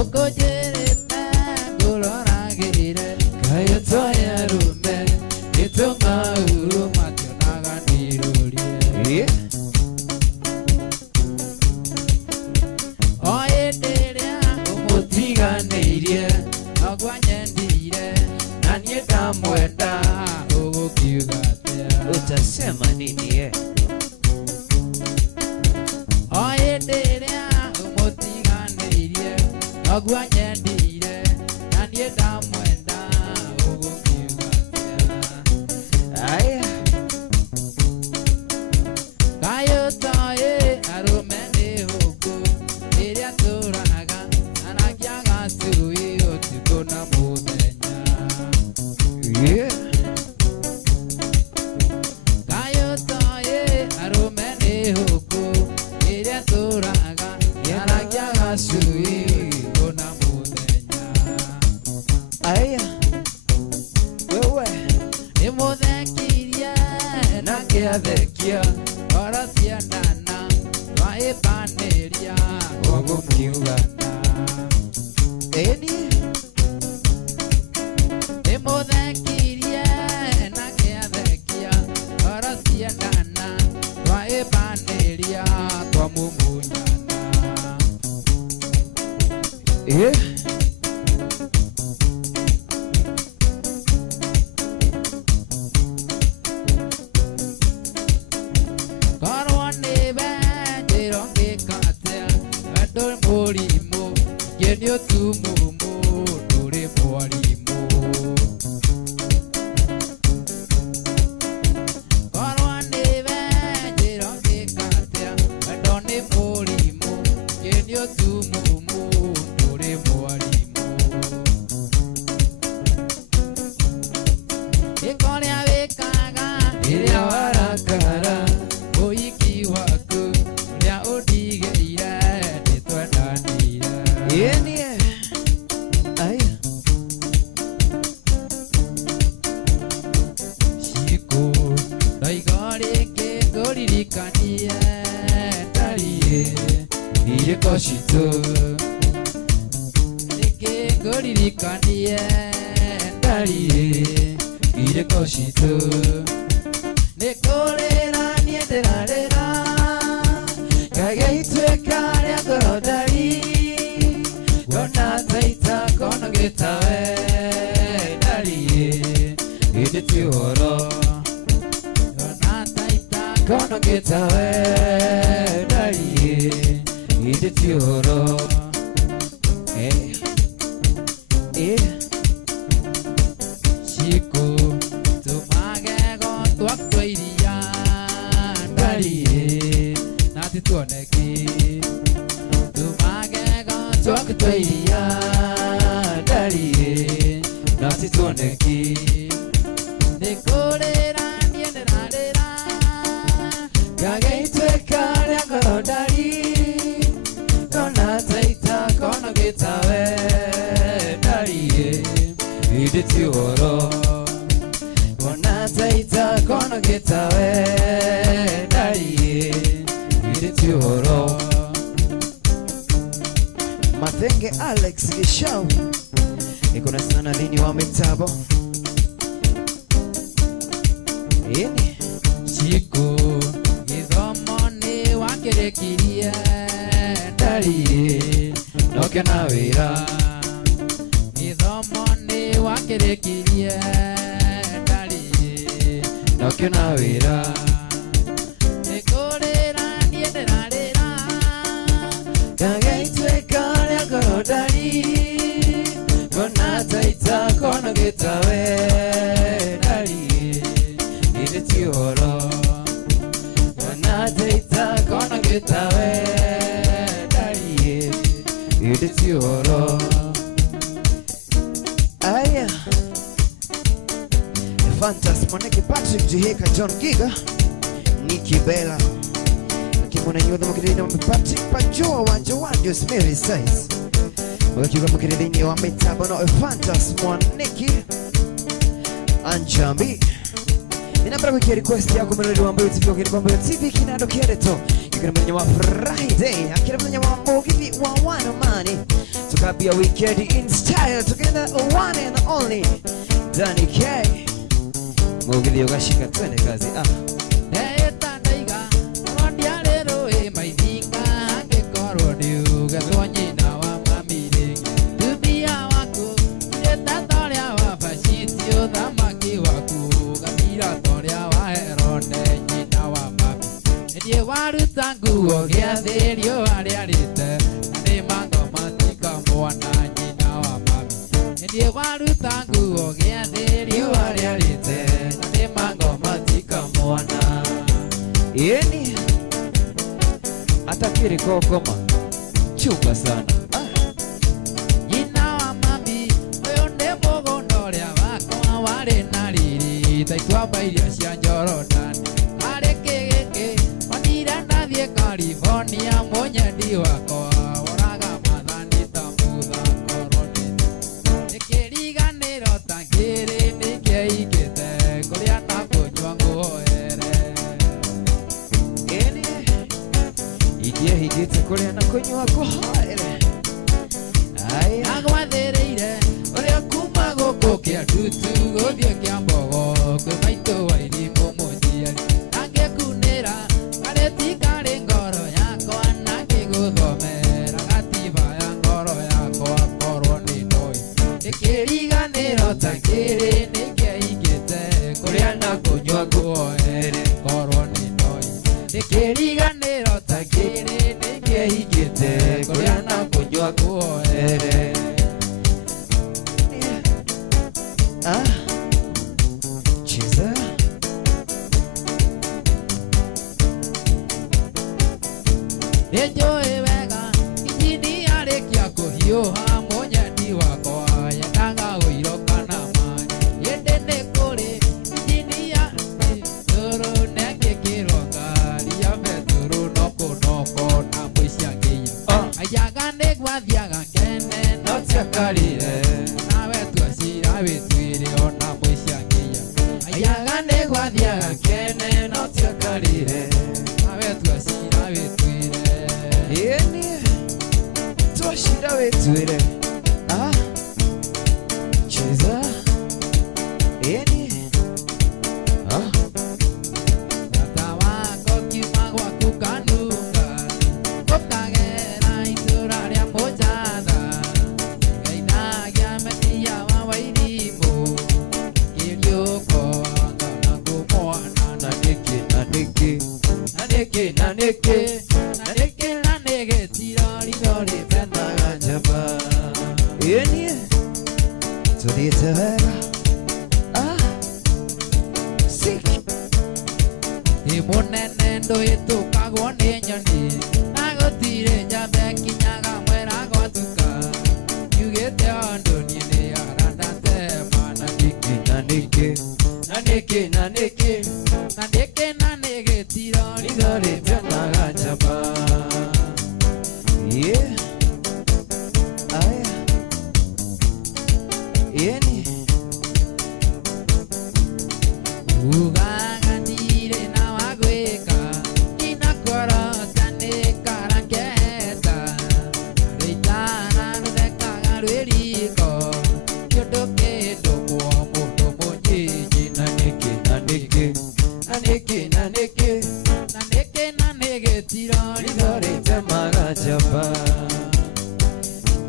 Ukojereta kuroragire ayo toya rume nitonga uru mationaga ndirurie. Oyenderea umutiganeirie agwanyendire na niĩ ndamwenda ũgũkiuga atĩa? Utasema nini Oyenderea umutiganeirie agwanyendire na niĩ ndamwenda ũgũkiuga atĩa? Aya kayotoye arume nĩ hũngũ ĩrĩa tũraga anakiaga cui ũtukũ na mũthenya. kiathekia ora ciandana twaĩbanĩria ũguo kiugana Eni nĩmũthekirie na kĩathekia ora ciandana twaĩbanĩria twamumunyana korwo nĩ wenjĩro ngĩkatea ndũrĩ mũrimũ ingĩ nĩ ũtumumu ndũrĩ mwarimũ korwo nĩ wenjĩro ngĩkatea wendo nĩ mũrimũ ingĩ nĩ ũtumumu ndũrĩ mwarimũ ĩkorĩa wĩkaga rĩrĩa warakara ũhiki waku ũrĩa ũndigĩire nĩtwendanĩire Eni Ai Chico ndaiga rĩngĩ ngũririkanie ndariĩ irĩko citũ rĩngĩ ngũririkanie ndariĩ irĩko citũ nĩ kũrĩra niĩ ndĩrarĩra gagĩituĩka rĩa ngoro ndari ngona taita kona gĩtawe ndariĩ hĩndĩ ti ũhoro ngona taita kona gĩtawe ndariĩ hĩndĩ ti ũhoro Chico tumagego twakwa iria ndariĩ na tituoneki tumagego twakwa iria ndariĩ na tituoneki nĩ kũrĩra niĩ ndĩrarĩra gagĩituĩka rĩa ngoro ndari ngona taita kona gĩtawe ndariĩ hĩndĩ ti ũhoro ngona taita kona gĩtawe ndariĩ hĩndĩ ti ũhoro Mathenge Alex Gishau iko na sana lini wa mitabo Eni Chico gĩthomo nĩ wakĩrĩkirie ndariĩ noke na wĩra gĩthomo nĩ wakĩrĩkirie ndariĩ noke na wĩra nĩ kũrĩra niĩ ndĩrarĩra gagĩituĩka rĩa ngoro ndari ngona taita kona gĩtawe ndariĩ hĩndĩ ti ũhoro ngona taita kona gĩtawe ndariĩ hĩndĩ ti ũhoro Aya Fantas Moneke Patrick Jiheka John Giga Nikki Bella Kimona nyudha mkiridi wa Patrick Pajoa wanja wanjus Mary Size Wakiwa mkiridi wa mitabo no Fantas Moneke Anjambi Ninapenda kukia request yako mwenye wa Mbuyu TV wakini kwa Mbuyu TV Kinandu KINANDU Yukina mwenye wa Friday Akina mwenye wa Mugithi wa One Money Tukabia weekend in style together one and only Dannie K Mugithi yogashika twende kazi Neta ndaiga rondia rero maithinga angĩkorwo ndiuga twanyina wa mamire tubia waku ireta torĩa wa bacitio thamaki waku gabira torĩa wa Herode nyina wa mami ndiĩ waruta nguo gĩathĩ riũa rĩarĩte na nĩ mangoma tikamwana nyina wa mami ndiĩ waruta nguo gĩathĩ riũa rĩarĩte na nĩ mangoma tikamwana Yeni Atakiri kokoma Chuka sana nyina wa mami ũyũ nĩ mũgũnda ũrĩa wakwa warĩ na riri taitwamba iria cia Jorodani harĩ kĩgĩkĩ onire ndathiĩ California mũnyendi wakwa ũraga mathani ta mũthako nĩ kĩriganĩro ta kĩrĩ nĩkĩaingĩte kũrĩa na kũnyua ngũhoere tutu gothie kiambogo kwe maito wa ilimu mujiari nange kunera kareti kare ngoro yakwa nange guthomera gatiba ya ngoro yakwa korwo ni ndoi nikiriganiro takiri nikeigite kuria na kunywa kuoere korwo ni ndoi nikiriganiro takiri nikeigite kuria na kunywa kuoere. Cheza enjoy wega injini arekia kuhiuha munyeni wakwa yendaga guiroka na mai yende nĩ kũrĩ injini ya tũrũ nengĩkĩrwo ngari ya betũrũ noko na mũicia ngĩya ayaga nĩ gwathiaga kene no tiakarire nawe twacira wĩtwĩre ona mũicia ngĩya ayaga nĩ gwathiaga kene no tiakarire nawe twacira wĩtwĩre yeni twashira wetwire cheza yeni Tata wako kiuma gwaku kanunga ũkagera itũra rĩa mũnjatha ngainagia metia wa wairimũ kĩriũko ngana ngũmwana na nĩkĩ na nĩkĩ na nĩ gĩtiro rĩrorĩ bendaga njamba yeni tuthiĩte wega Ti mũnene ndũhĩtũkagwo nĩ nyoni na gũtirĩ njamba ĩkinyaga mwera gwatuka yugĩte ũndũ niĩ nĩ arandatema na nĩkĩ na nĩ gĩtiro rĩrorĩ bendaga njamba yeni ugaganire na wagwĩka inakorota nĩ karankeheta rĩitana rũthekaga rwĩ riko kĩũndũ kĩndũ kwa mũndũ mũnyinyi na nĩkĩ na nĩ gĩtiro rĩtemaga njamba.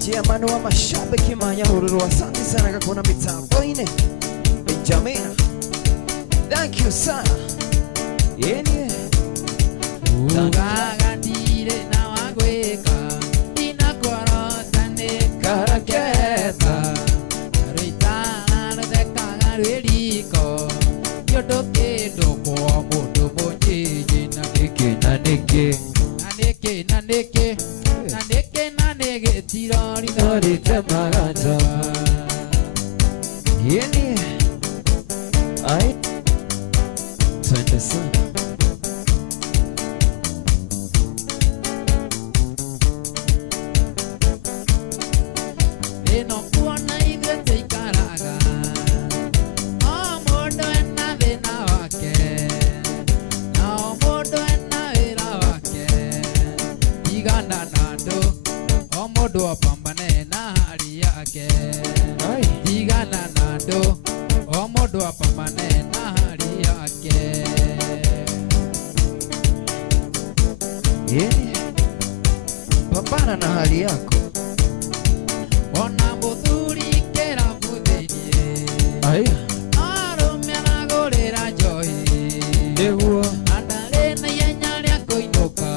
Chairman wa mashabiki Manyahururu, asante sana kakuna mitambo-ini Benjamin, thank you sana yeni ugaganire na wagwĩka inakorota nĩ karaketa rĩitana rũthekaga rwĩ riko kĩũndũ kĩndũ kwa mũndũ mũnyinyi na nĩkĩ na nĩ gĩtiro rĩtemaga njamba yeni twende sana ĩno kuona ithuĩ tũikaraga o mũndũ ena thĩna wake na o mũndũ ena wĩra wake tigana na andũ o mũndũ apambane na hali yake tigana na andũ o mũndũ apambane na hali yake yeni pambana na hali yako ona mũthuri kĩrabu thĩiniĩ arũme aragũrĩra njohi nĩguo andarĩ na ihenya rĩa kũinũka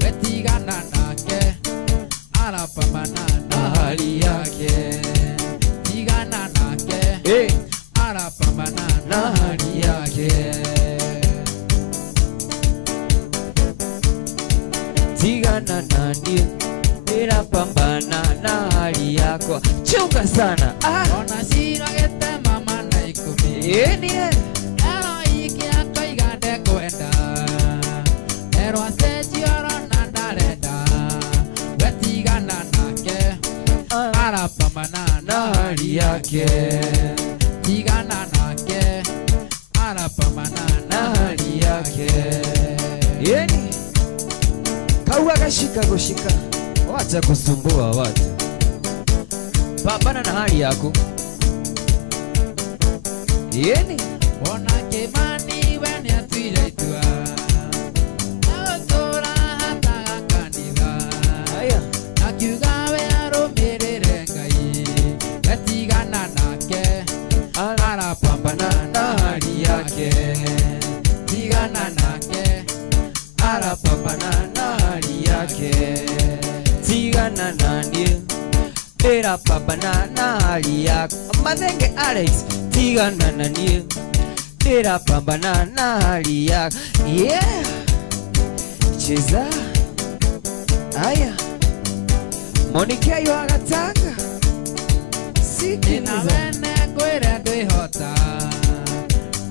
we tigana nake arapambana na hali yake tigana nake arapambana na hali yake tigana nani ninapambana na hali yako chunga sana ona cira gĩtema na ikũmi yeni ero iki akoigande kwenda ero acenjioro na ndarenda we tigana nake arapambana na hali yake tigana nake arapambana na hali yake yeni kauga kashika kushika wacha kusumbua watu pambana na hali yako Yeni ona Kimani we nĩ atuire itua gũtũũra hataga kanitha Aya akiuga we arũmĩrĩre Ngai wetigana nake arapambana na hali yake tigana nake arapambana na hali yake tigana nani Dera pambana na hali yako Mathenge Alex tigana nani Dera pambana na hali yako Yeah Cheza Aya Monica yu agatanga Nina wene ngwĩre ndwĩhota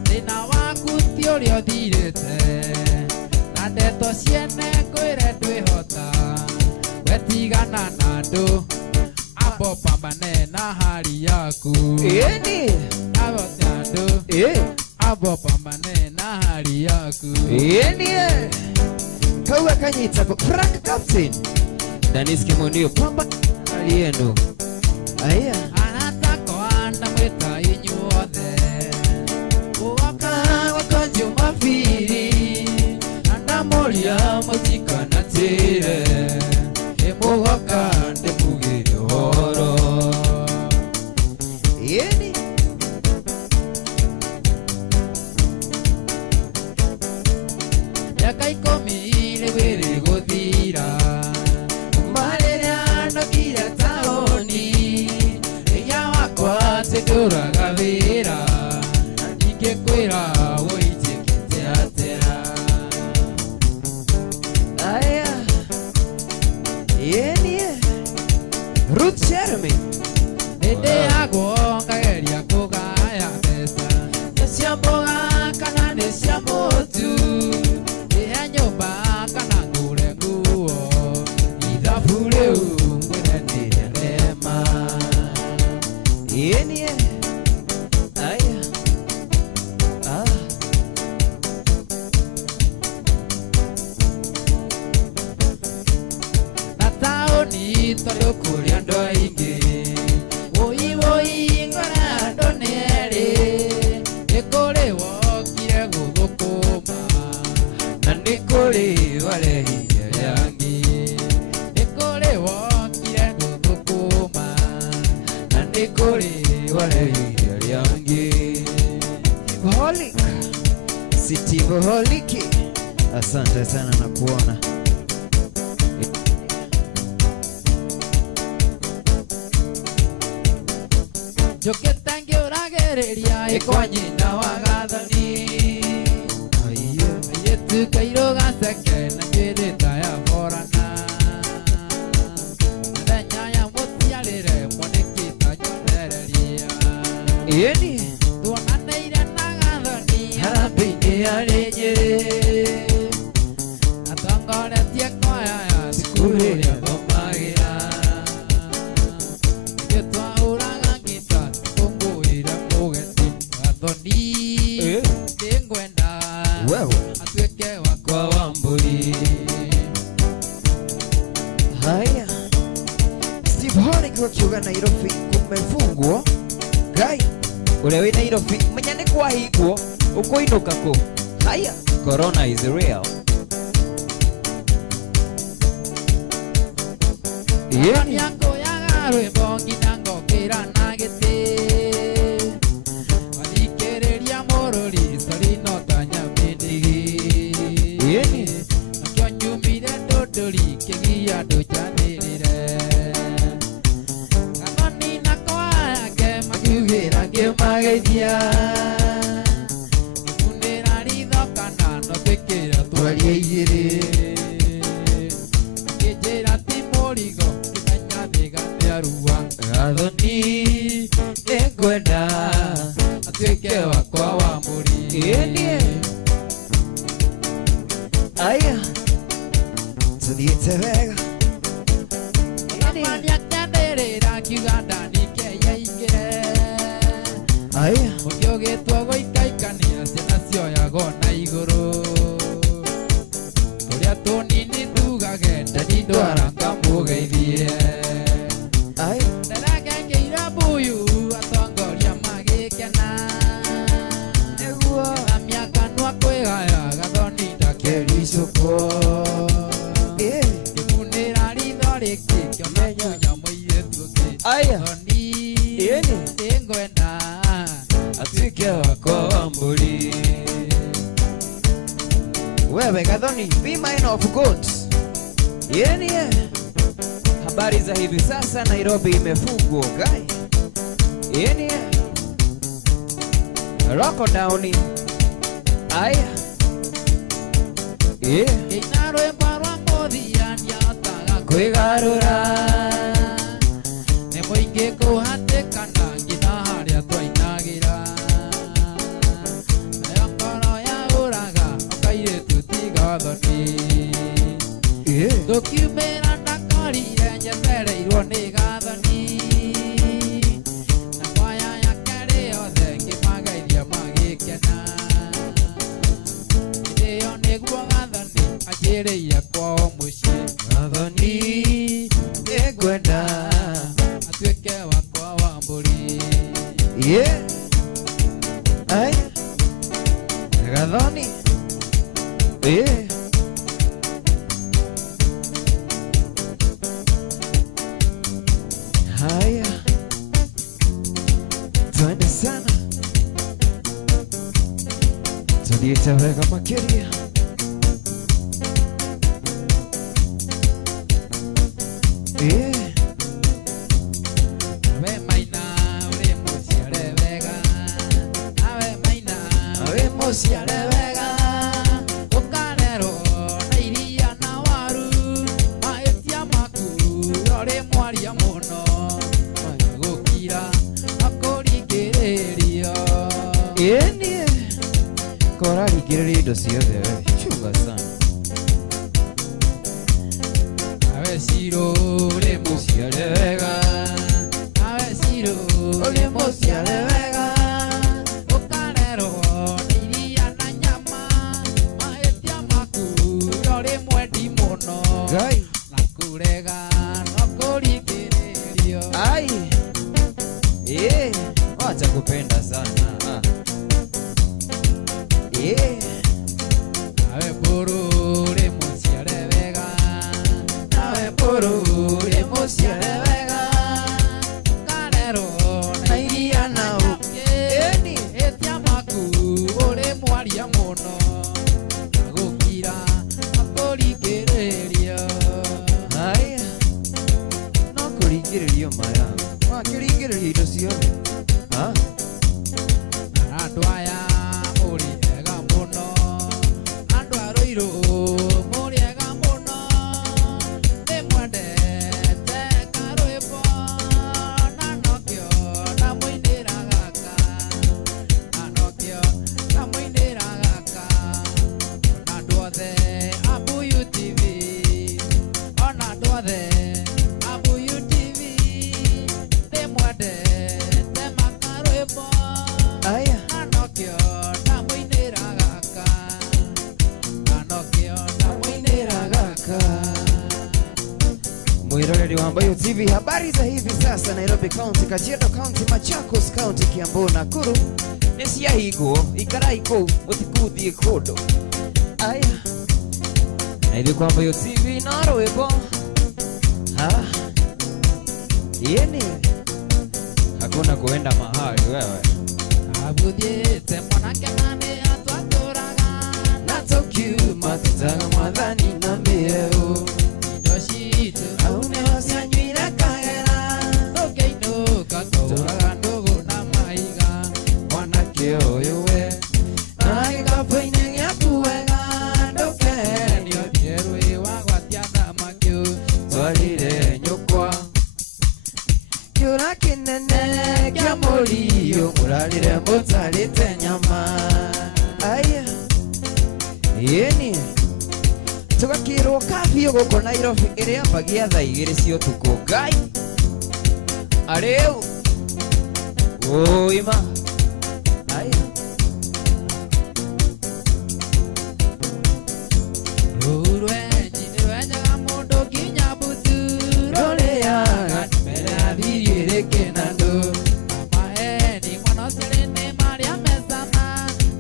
thĩna waku ti ũrĩa ũthirĩte na ndeto ciene ngwĩre ndwĩhota wetigana na andũ abo pambane na hali yaku Yeni abo andũ abo pambane na hali yaku Yeni Kauga kanyita ko Frank Captain Danis Kimonio pamba hali yenu Aya anatakoanda mwĩta inyuothe ũgoka gwakwa Jumapili na ndamũria mũtikanatĩre mũgoka ndĩmugĩre ũhoro Yeni mĩaka 10 rĩwĩrĩ gũthira marĩrĩa ndokire taũni rĩrĩa wakwa ndũraga wĩra na ndingĩkwĩra wũinjĩkĩte atĩa Aya Yeni Ruth Jeremy ndĩndĩagwo ngageria kũgaya mbeca nĩ cia mboga kana nĩ cia mũtu ndĩhe nyũmba kana ngũre nguo ithabu rĩu ngwĩre ndĩrema Yeni Aya na taũni tondũ kũrĩ andũ aingĩ wũi wũi ngora andũ nĩ erĩ nĩ kũrĩ wokire gũthũkũma na nĩ kũrĩ warehire rĩangĩ nĩ kũrĩ wokire gũthũkũma na nĩ kũrĩ warehire rĩangĩ Holic Steve Holiki Asante sana na kuona njũkĩte ngĩũragĩrĩria ĩkwa nyina wa gathani airĩtu kairũ gaceke na njuĩrĩ ta ya borana mũthenya ya mũtiarĩre mwanĩki ta njonereria Yeni tuonanĩire na gathani harambĩ-inĩ yarĩ Nyĩrĩ atongoretie kwaya ya cukuru ĩrĩa thomagĩra gĩtwahũraga ngita tũkũngũĩre mũgeni gathoni ndĩngwenda Wewe atuĩke wakwa wa mbũri Haya Steve Holic wakiuga Nairobi kumefungwo Gai Ule wĩ Nairobi menya nĩ kwahingwo ũkũinũka kũ Haya Corona is real Yeni yakũyaga rwĩmbo nginya ngokĩra na gĩtĩ wathikĩrĩria mũrũri sori no ta nyamĩndĩgĩ Yeni nakĩo nyumire ndũndũri kĩgia andũ njanĩrĩre gathoni na kwayake makiugĩra ngĩmageithia ngĩkunĩra ritho kana no twĩkĩra twarie igĩrĩ ngĩnjĩra ti mũrigo ngĩmenya thĩga nĩ arua gathoni nĩngwenda atuĩke wakwa wa mbũri Yeni Aya Tuthiĩte wega amani akĩanĩrĩra akiuga Dannie keyaingĩre Aya mũngĩ ũgĩtwo gũikaikania ciana cioyagwo na igũrũ tũrĩa tũnini tugage Dannie ndwara ngamũgeithie Aya ndaragengĩire Mbuyu atongoria magĩkena tuike wako wa mburi. Wewe Gadhoni, be mine of God. Yeni habari za hivi sasa Nairobi imefungwa guy. Yeni Rocko down. Aya. Inaro embarwa mothiani ataga Kwigarura. Nemoinge kuhatikana ngina haria twainagira. Ayakoro ya uraga okaire tutiga thoni. Dokiumira ndakorire nyetereirwo ni gathoni. Na kwaya yake yothe ngimagaithia magikena. Iyo niguo gathoni anjireire kwao muciĩ. Gathoni ngwenda atuĩke wakwa wa mbũri. Ai Gathoni. Haya, twende sana, tuliitaweka makiria. Awe maina uri muciare wega. Awe maina Awe muciare wega. Ukarerwo na iria na waru. Mahĩtia maku uri mwaria mũno. Gũkira akũringĩrĩrio. Eni kora rigĩrĩria indo ciothe we. Chunga sana. Awe ciro uri muciare wega. Awe ciro uri muciare wega. Ukarerwo na iria na nyama. Mahĩtia maku uri mwendi mũno. Gai. Nakurega no kũringĩrĩrio. Ai. Wacha kupenda sana. Awe mbũrũ uri muciare wega. Awe mbũrũ uri muciare wega. Ukarerwo na iria na ũkĩ. Hĩtia maku uri mwaria mũno. Gũkira akũringĩrĩrio. Ai. No kũringĩrĩrio maya. Wakĩringĩrĩria indo ciothe. Andũ aya mũrĩ ega mũno. Andũ a Rũirũ mũrĩ ega mũno. Nĩmwendete karwĩmbo na nokĩo ndamũinĩra gaka. Na nokĩo ndamũinĩra gaka. Ona andũ othe a Mbuyu TV. Ona andũ othe a Mbuyu TV. Nĩmwendete makarwĩmbo. Aya. Anokio ndamũinĩra gaka. Anokio ndamũinĩra gaka. Mwiroreri wa Mbuyu TV, habari za hivi sasa Nairobi County, Kajiado County, Machakos County, Kiambu, Nakuru. Nĩciahingwo ikarai kũu mũtikũthiĩ kũndũ. Aya. Na hivi kwa Mbuyu TV na rwĩmbo. Yeni hakuna kuenda mahali wewe. Abuthiĩte mwanake na nĩ atwatũraga. Na tũkiuma tũtaga mwathani na mĩeo. Indo citũ Hau nĩho cianyuire kagera. tũkĩinũka tũraga ndũgũ na maiga. Mwanake ũyũ we na gĩkabu-inĩ gĩaku wega ndũkenio. Thiĩ rũĩ wagwatia thamaki. Twarire nyũkwa kĩũra kĩnene kĩa mũriũ mũrarire mũtarĩte nyama. Aya. Yeni tũgakĩrwo kabiũ gũkũ Nairobi ĩrĩambagia thaa 2 cia ũtukũ. Ngai arĩu ũima. Aya. Rũu rwenji nĩ rwenjaga mũndũ nginya mbutu. Rũrĩaga mbere ya thirio ĩrĩ kĩnandũ. Maeni mwana ũcĩrĩ nĩ marĩa mecama.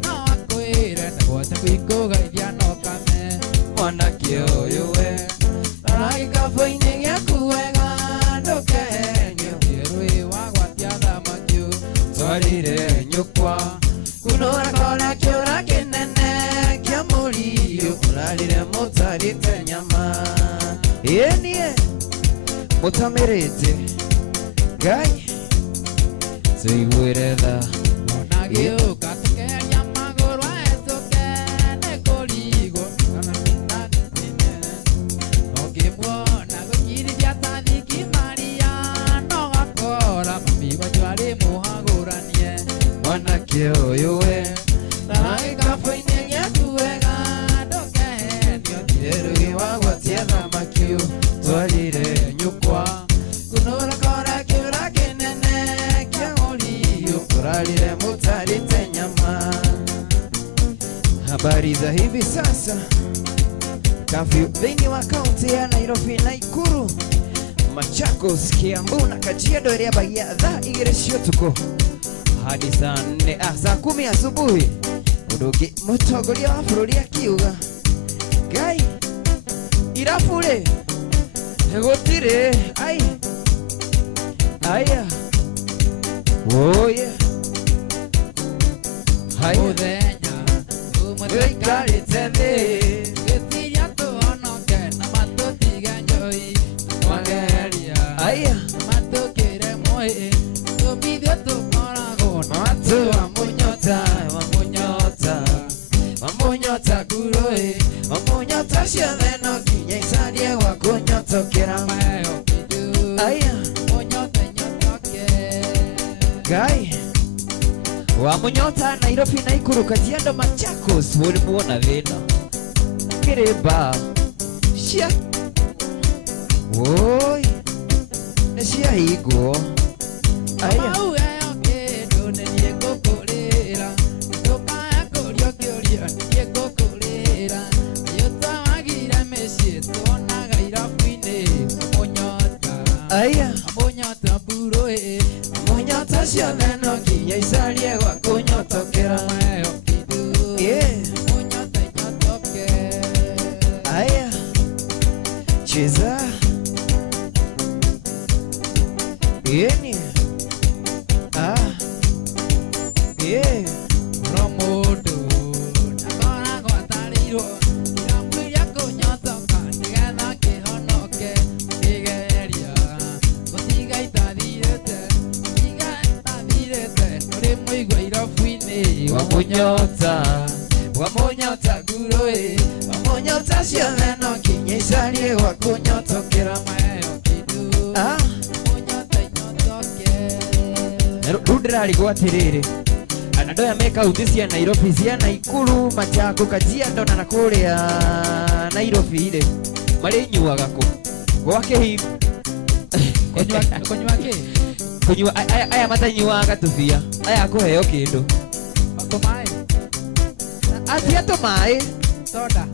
No akwĩre nĩguote kwĩkũgeithia no kame. Mwanake ũyũ we na gĩkabu-inĩ gĩaku wega ndũkenio. Thiĩ rũĩ wagwatia thamaki. Twarire nyukwa kunora kora kiora kinene kia Mbuyu urarire mutarite nyama yenie mutamirite Ngai tuiguire tha Nagiuka tukeria maguru etuke nekorigo okimwona gukirithia tathiki maria no gakora mamigo jwari muhaguranie mwanake uyu we nagikabu-inĩ gĩaku wega ndũkehenio thirerugi wa gwatia thamaki twarire nyukwa kunũra kora kĩũra kĩnene kĩa Mbuyu urarire mutarite nyama. Habari za hivi sasa, kafyu thĩinĩ wa kaunti ya Nairobi, Nakuru, Machakos, Kiambu na Kajiado ĩrĩambagia thaa 2 cia ũtukũ hadi saa 10 asubuhi. Ũndũ ũngĩ mũtongoria wa bũrũri akiuga Ngai irabu-rĩ gũtirĩ aya yeah. mũthenya ũmũtaikarĩte thĩ gĩtiria tũhonoke na matũtige njoi twageria matũkĩre mũhĩ tũmithio tũkoragwo na watu wa munyota ngurũĩ wa munyota ciothe no nginya icarie gwa kũnyotokera maheo kidu mũnyote nyotoke Ngai wa munyota Nairobi, Nakuru, Kajiado, Machakos muona thĩna kĩrĩmba cia woi nĩ ciahingwo mau eo kĩndũ nĩ niĩ ngũkũrĩra ndũkae kũrio kĩũria nĩ niĩ ngũkũrĩra nĩ ũtawagire mĩciĩ tuonaga irabu-inĩ mũnyota Mbuyu munyota ciothe no nginya icarie gwa kũnyotokera maheo kidu mũnyote nyotoke cheza yeni ro mũndũ ndakoragwo atarĩirwo irabu iria kũnyotoka nĩgetha kĩhonoke kĩgeria gũtiga itathirĩte nũrĩ mũigua irabu-inĩ wa munyota ngurũĩ wa munyota ciothe no nginya icarie gwa kũnyotokera maheo kidu mũnyote nyotoke rĩu ndĩrarigwo atĩrĩrĩ andũ aya me kaunti cia Nairobi, cia Nakuru, Machakos, Kajiado na kũrĩa Nairobi-rĩ marĩnyuaga kũ gwa kĩhingo kũnyua kĩ kunyua aya matanyuaga tũbia aya kũheo kĩndũ tũmaĩ atia tũmaĩ soda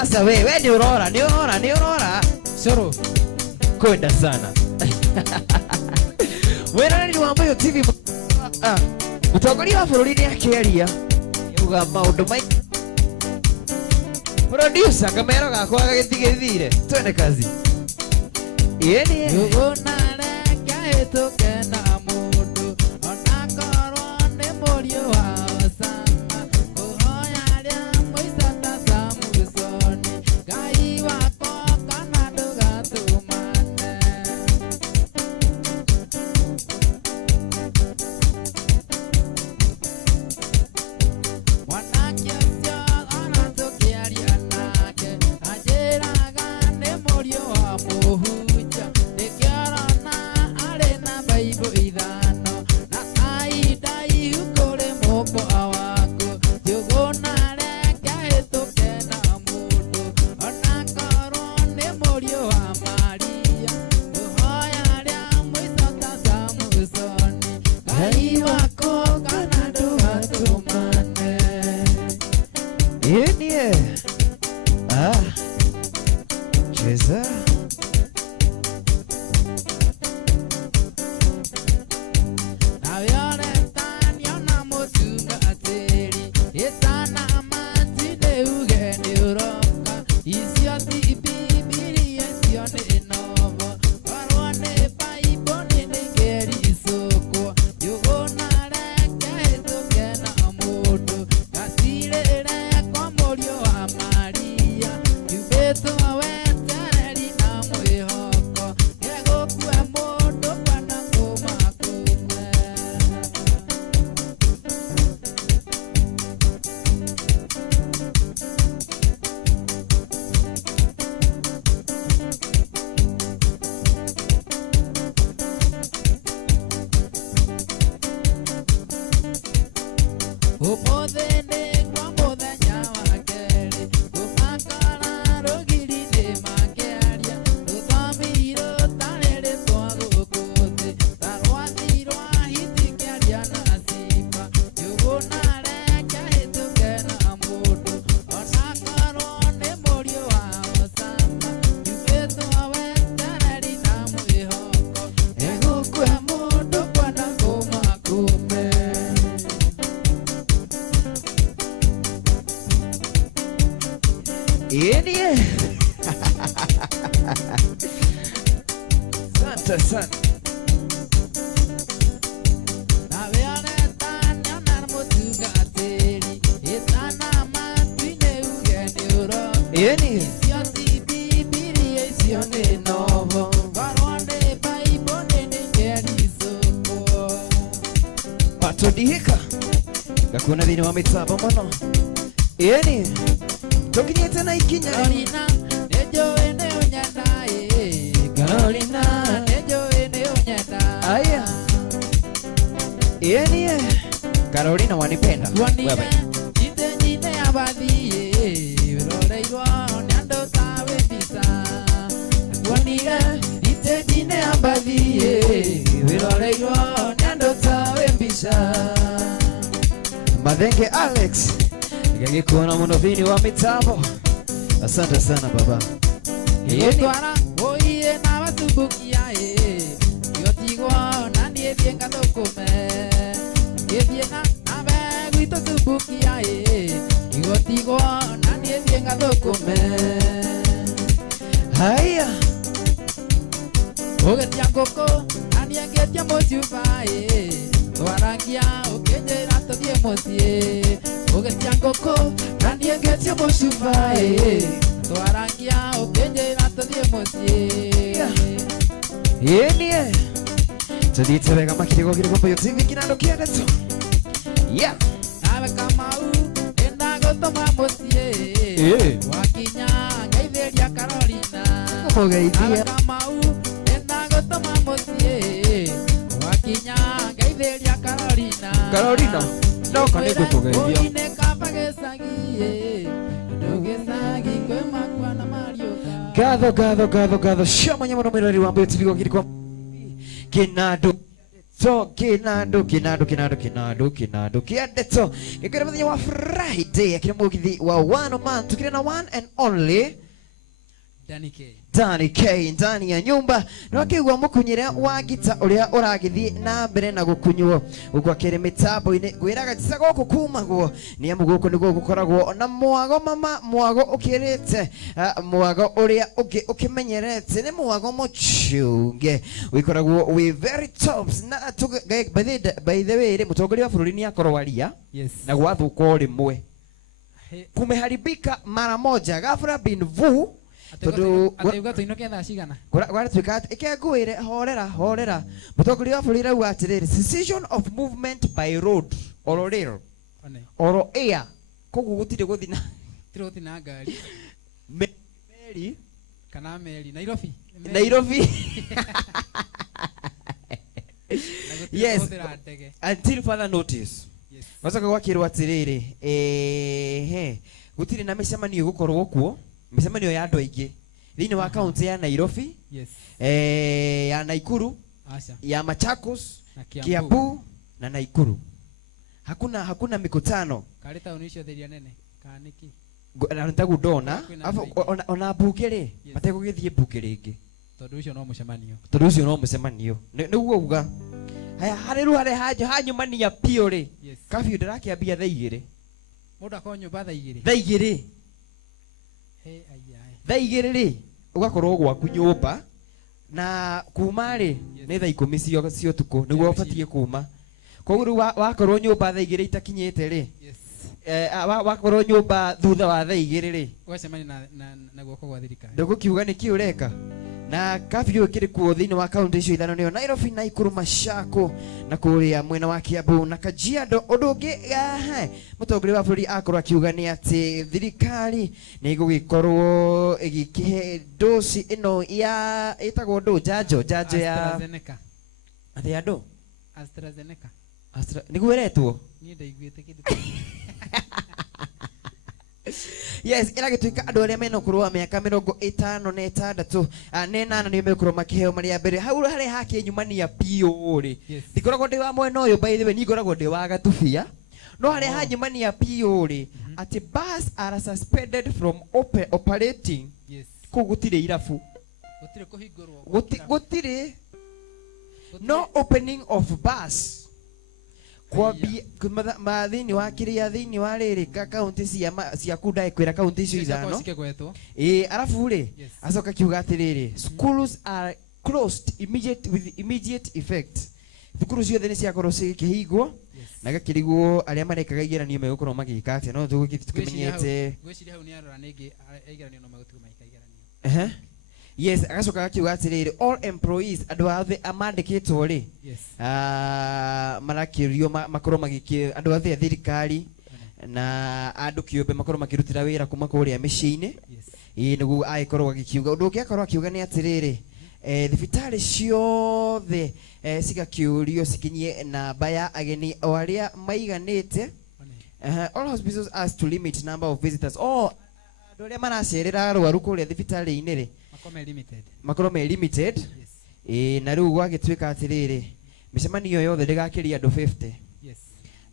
asa we nĩ ũrora cũrũ kwenda sana wĩranĩri wa Mbuyu TV mũtongoria wa bũrũri nĩ akĩaria yuga maũndũ maingĩ producer kamero gakwa gagĩthigĩthire twende kazi yeni yũgũnareka hĩtũke na mũndũ onakorwo nĩ mũriũ wao sama kũhoya arĩa mũicata Samsoni Ngai wakwa kana ndũgatũmane mwanake ũcio ona tũkĩaria nake anjĩraga nĩ mũriũ wa mũhunjia ndĩkĩorona arĩ na Bible Umodene kwa muthenya wa keri umakara rugirine makearia uthambiro tarere twagukuthi tarwathirwa hitikiaria na simba yugunare kahituke na mundu onakorwo ni murio wa osama yugitwo wetereri na mwihoko egukwe mundu kwana kumakume. Yeye. Santa sana. Na veaneta nyana mutugateri itana matwine ugeni uro. Yeye. Sio tibibiri sio ne novo. Barone baibone ne ngeri soko. Patodihika. Gakuna thini wa mitabo mono. Yeye. Tokinyete na ikinya. Carolina, nejo ene unyanda Carolina, nejo ene unyanda. Aya. Yeye. Carolina wanipenda. Wanime, jite jine abadhi Viroleirwa, nyando tawe pisa. Wanime, jite jine abadhi Viroleirwa, nyando tawe pisa. Madenge Alex. Ngekuona monodhini wa mitambo. Asante sana baba. Yetwara oye na watubukia yotigo na nie bienga dokume yebiena abe guito tubukia yotigo na nie bienga dokume Haya. ogetia koko anie getia mochupa twarangia okenjera todie mosie ogetia koko anie getia mochupa twarangia okenjera todie mosie Yeye. Tudite vega makirigo kiri kwa TV Kinandu KINANDU. Yeah. nawe Kamau enda gotoma mosie wakinya ngaitheria Carolina Mugithi. nawe Kamau enda gotoma mosie wakinya ngaitheria Carolina Carolina. No kaniko kugeithia. oine kapagesagie ndogesagi kwe makwa na marioka Gatho. Shama nyama no mirori wa Mbuyu TV kiri kwa KINANDU. So KINANDU KINANDU. Ikira mthenya wa Friday akira Mugithi wa one man tukira na one and only Dannie K ndani ya nyumba na wakigwa mukunyira wa gita uria uragithie na mbere na gukunywo ugwa kere mitambo ine gwiraga tisa goko kumagwo ni amuguko niguo gukoragwo na mwago mama mwago ukirite mwago uria ukimenyerete ni mwago muchunge wikoragwo we very tops na by the way mutongoria wa bururi ni akorwaria na gwathuko rimwe kumeharibika mara moja ghafla bin vu Todo ateuga tuinoke thaa cigana gwara twika ikengwire horera mutongoria wa bururi rau atiriri decision of movement by road or rail or air koguo gutire guthina tiroti na ngari meri kana meri Nairobi yes until further notice wacoka gwakirwo atiriri gutire na micemanio gukorwo kuo micemanio ya andu aingi thini wa county ya Nairobi ya Naikuru ya Machakos Kiambu na Naikuru hakuna mikutano kaleta unisho theria nene kaniki ntagu dona ona mbungere mategugithie mbunge ringi tondu ucio no mucemanio niguo uga haya hariru hanyumania piore kabiu ndirakiambia thaa 2 mundu akonyumba thaa 2 thaa 2 ri ugakorwo gwaku nyumba na kuma ri ni thaa 10 cio tuko niguo ubatie kuma koguo wakorwo nyumba thaa 2 itakinyete ri wakorwo nyumba thutha wa thaa 2 ri wacemania na guoko gwa thirikari ndugukiuga niki ureka na kabiu kiri kuo thini wa county icio ithano nio Nairobi Naikuru Machako na kuria mwena wa Kiambu na Kajiado udungi mutongoria wa bururi akorwo akiuga ni ati thirikari ni gugikorwo igikihe dosi ino ya itagwo njanjo ya AstraZeneca athi andu AstraZeneca niguo iretwo ni ndaiguite kindu. Yes, ila gituika andu aria mena ukuru wa miaka 56 nenana ni mekuru makiheo mari ya mbere hau hari hake nyumania piu ri ndikoragwo ndi wa mwena uyu by the way ni ngoragwo ndi wa gatubia no hari ha nyumania piu ri ati bus are suspended from operating kugutire irafu gutire kuhingurwo gutire no opening of bus kwa mathini wa kiria thini wa riri kaunti cia kudai kwira kaunti icio ithano arafu ri acoka kiuga atiriri schools are closed with immediate effect thukuru ciothe ni ciakorwo cikihingwo na gakirigwo aria marekaga igeranio megukorwo magika atia no tukimenyete gwiciria hau ni arora ningi igeranio no magutuka maikageranio yes agacoka akiuga atiriri all employees andu othe amandikitwo ri marakirio makorwo magikie andu othe thirikari na andu kiumbe makorwo makirutira wira kuma kuria miciini niguo aikorwo agikiuga undu ukiakorwo akiuga ni atiriri thibitari ciothe cigakiurio cikinyie namba ya ageni o aria maiganite all hospitals asked to limit number of visitors andu aria maracerera arwaru kuria thibitari-ini ri makorwo me limited na riu gwagituika atiriri micemanio yothe ndigakiria andu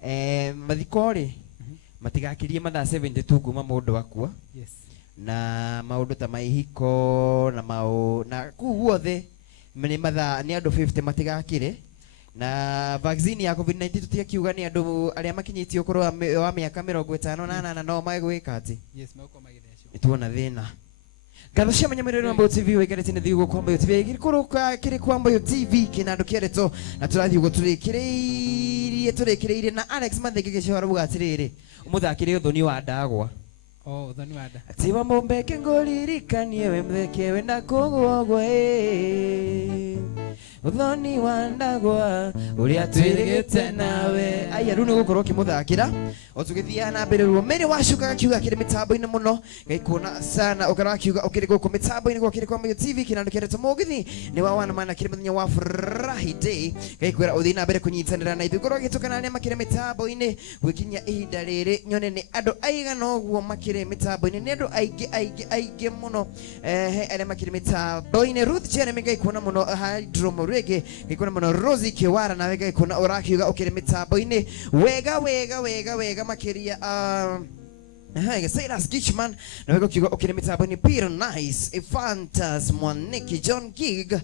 50 mathiko ri matigakirie mathaa 72 kuma mundu akua na maundu ta maihiko na kuguothe ni mathaa ni andu 50 matigakire na vaccine ya covid-19 tutiakiuga ni andu aria makinyitio ukuru wa miaka 58 no magwika ati ituona thina Gatho cia manyamiriro Mbuyu TV wikarite ni thiugo kwa Mbuyu TV girikuruka kiri kwa Mbuyu TV kinandu kiereto na turathi ugo turikireirie na Alex Mathenge gicoro bugatiriri umuthakire uthoni wa ndagwa uthoni wa nda tiwa mumbeke nguririkanie we mtheke we ndakugwo uthoni wa ndagwa uria twirigite nawe aya riu ni gukorwo kimuthakira otugithia na mbere ruo mere wacukaga kiuga kiri mitambo-ini muno gaikuna sana ukara kiuga ukiri guku mitambo-ini gwa kiri kwa Mbuyu TV kinandu kiereto Mugithi ni wa wana mana kiri muthenya wa Friday gaikwira uthi na mbere kunyitanira na ithu korwo gitukana aria makire mitambo-ini gwikinya ihinda riri nyone ni andu aigana uguo makire mitambo-ini ni andu aige muno aria makire mitambo-ini Ruth Jeremy gaikuna muno Hydrom rege gaikuna muno Rosie Kiwara nawe gaikuna urakiuga ukire mitambo-ini wega makiria Silas Gitchman na weko kiuga ukire mitambo-ini Peter Nice Fantas Mwaniki John Gig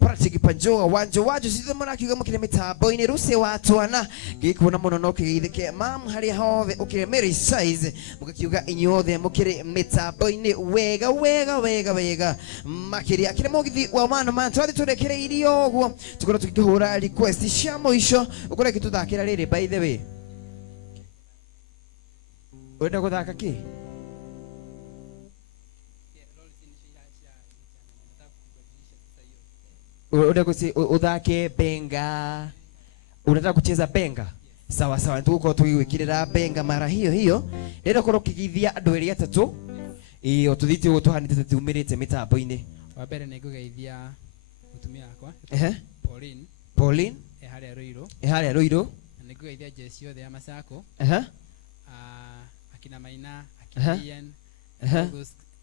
Pratik Panjoa waju sithomara kiuga mukire mitambo-ini Ruse watwana gikuna muno no kigithike mam hari hove ukire Mary Size mukiuga inyothe mukire mitambo-ini wega makiria kire Mugithi wa wana man twathi turekere irio guo tukora tukihura request cia muisho ukora kituthakira riri by the way wenda guthaka ki uthake benga unataka kucheza benga sawa tuko tuiwikirira benga mara hiyo ndenda korwo kigithia andu eri atatu tuthiti ugo tuhanite tumirite mitambo-ini wa mbere ni ngugeithia mutumia wakwa Pauline haria Ruiru ni ngugeithia jeshi yothe ya Masako akina Maina akina Ian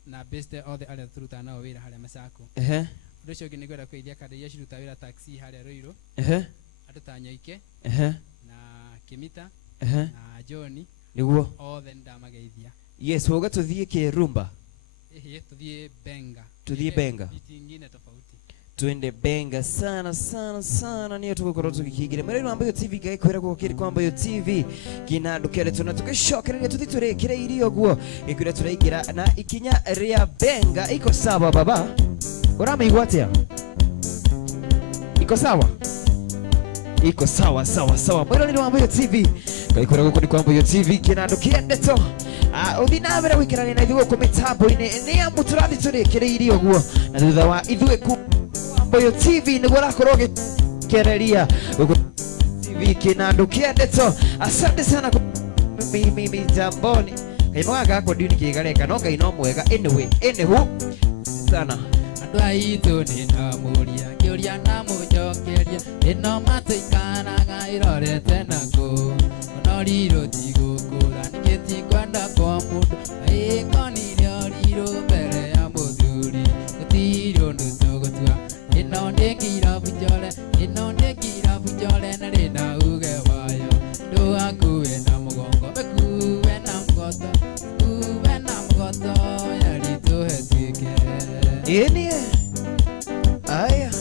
na best all the other turuta nao wira haria Masako ndio cio ngine gwera kuithia kada ya ciruta wira taxi haria Ruiru andu ta Nyoike na Kimita na John niguo othe ndamageithia yes woga tuthie Kirumba tuthie Benga itingine tofauti twende benga sana niyo tugukorwo tugikigira muri Mbuyu TV gaikwira gukiri kwa Mbuyu TV kinandu kiereto na tugishokereria tuthi turekire irio guo ikwira turaigira na ikinya ria benga iko sawa baba uramaigua atia iko sawa muri Mbuyu TV gaikwira gukiri kwa Mbuyu TV kinandu kiereto uthi na mbere gwikirania na ithuĩ mitambo-ini ni amu turathi turekire irio guo na thutha wa ithuĩ ku Mbuyu TV niguo rakorwo gikereria TV kinandu kiendeto asante sana mimi mitamboni kaimoga gako ndiuni kigareka no ngai no mwega anyway sana andu aitu ni namuria kiuria na mujokeria ino matuikanaga irorete naku no riro tigukura nigeti kwenda kwa mundu aikoni riro mbere ya muthuri gutiro ndutugutua ino ndingira bujole na rina uge wayo nduakue na mugongo mekuwe na mgoto yarituhetwike Ini aya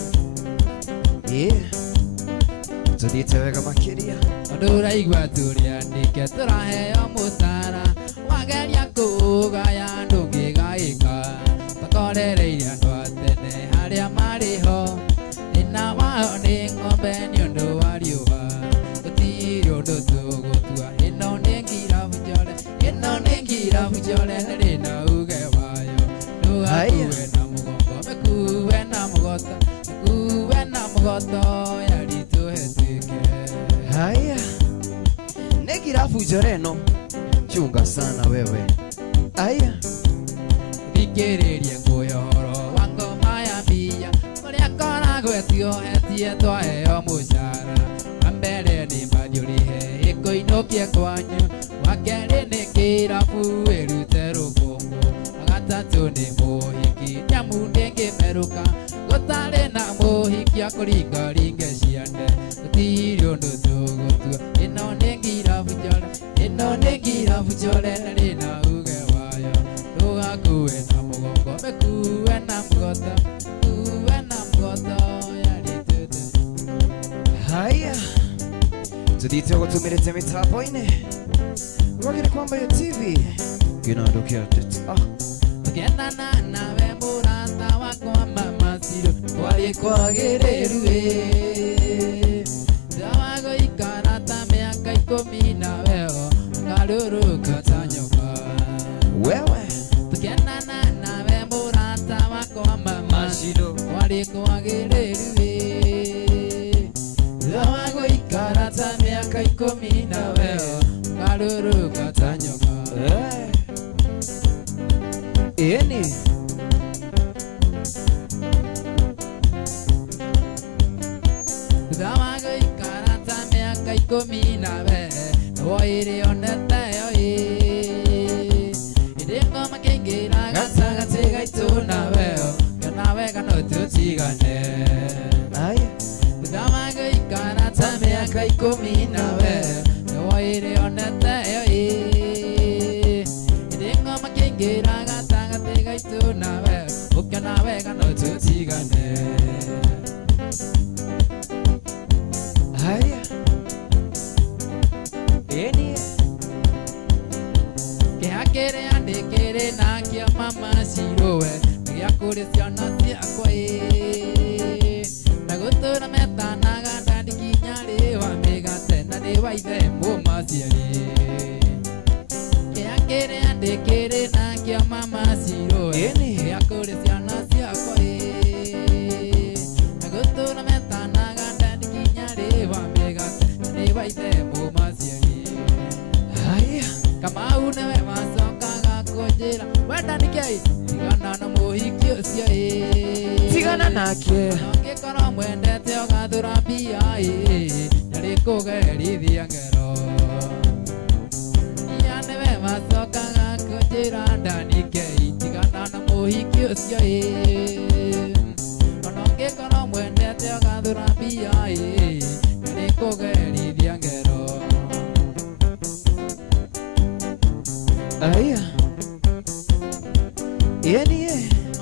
tudite wega makiria nduraigua turiandike turaheo mutara wageria kugaya ndungigaika takorereirie andu a tene haria mariho nina wao ni ng'ombe ni undu wa riũa gutiri undu tugutua ino ni ngira bujole nĩ na uge wayo ndugakue na mugongo mekuwe na mugoto yarituhetwike haya negirafu joreno chunga sana wewe aya thikĩrĩrie ngũyoro wa ngoma ya mbia ũrĩa koragwo etiohetie twaheo mũcara wa mbere nĩ mathiũrihe ĩkũinũkie kwanyu wa kerĩ nĩ kĩrabu ĩrute rũkũngũ wa gatatũ nĩ mũhiki nyamũ ndĩngĩmerũka gũtarĩ na mũhikia kũringaringe ciande gũtirĩ ũndũ tũgũtua ĩno nĩ ngira bujole na rĩna uge wayo ndũgakue na mũgongo mekuwe na mugoto yarituhetwike haya tudite gutumirite mitapo-ini rwagire kwamba yo TV KINANDU KIADETO tugendana nawe mũrata wakwa mama Siro twarĩ kwagĩrĩru ndawagũikara ta mĩaka 10 naweo ngarũrũka ta nyoka wewe tugendana nawe mũrata wakwa mama Siro twarĩ kwagĩrĩru ndawagũikara ta mĩaka 10 naweo ngarũrũka ta nyoka ini ndawagũikara ta mĩaka 10 nawe woĩrĩ oneteyo ĩndĩ ngoma kĩingĩra gatagatĩ gaitũ naweo ngĩona wega no tũtigane aya ndawagũikara ta mĩaka 10 nawe woĩrĩ oneteyo ĩndĩ ngoma kĩingĩra gatagatĩ gaitũ nawe ũkĩona wega no tũtigane haya ini kĩhakĩrĩa ndĩkĩrĩ nakĩa mama Siro we nĩgĩakũrĩ ciana ciakwa na gũtũra metanaga ndandikinya rĩwa mĩgate na rĩwa ithe mũmaciari kĩhakĩrĩa ndĩkĩrĩ nakĩa mama Siro we nĩgĩakũrĩ ciana ciakwa na gũtũra metanaga ndandikinya rĩwa mĩgate na rĩwa ithe mũmaciari haya Kamau nĩwe macokaga kũnjĩra wenda nĩkĩĩ tigana na mũhiki ũcio tigana nake ũngĩkorwo mwendete ũgathũra mbia nĩarĩ kũgerithia ngero iya nĩwe macokaga kũnjĩra ndanikĩĩ tigana na mũhiki ũcio ona ũngĩkorwo mwendete ũgathũra mbia nĩarĩ kũgerithia ngero aya ini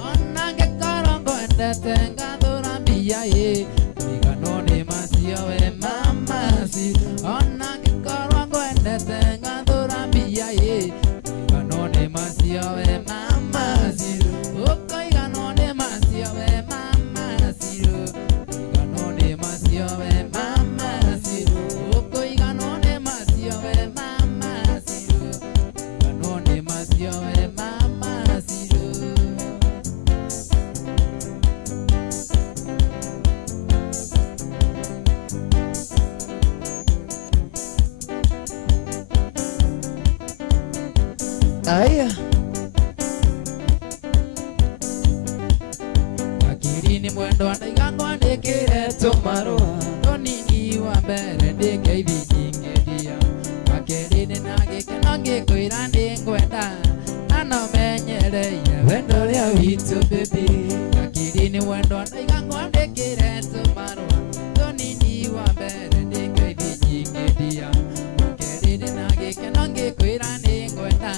onange korongo endete ngathũra mbia igano nĩ macio we mama Siro onange korongo endete ngathũra mbia igano nĩ macio we mama Siro ũko igano nĩ macio we mama Siro igano nĩ macio we mama Siro ũko igano nĩ macio we mama Siro igano nĩ macio we mama Siro aya akiri nĩ mwendo ndaiga kwandĩkĩre tũmarũa tũnini wa mbere ndĩngeithingĩria Okerine nage kenonge koirande ngwenda Ano menyere wendo lea witu baby Kakirine wendo naigangwande kiretu marwa Tonini wambere ndinga ibijinge dia Okerine nage kenonge koirande ngwenda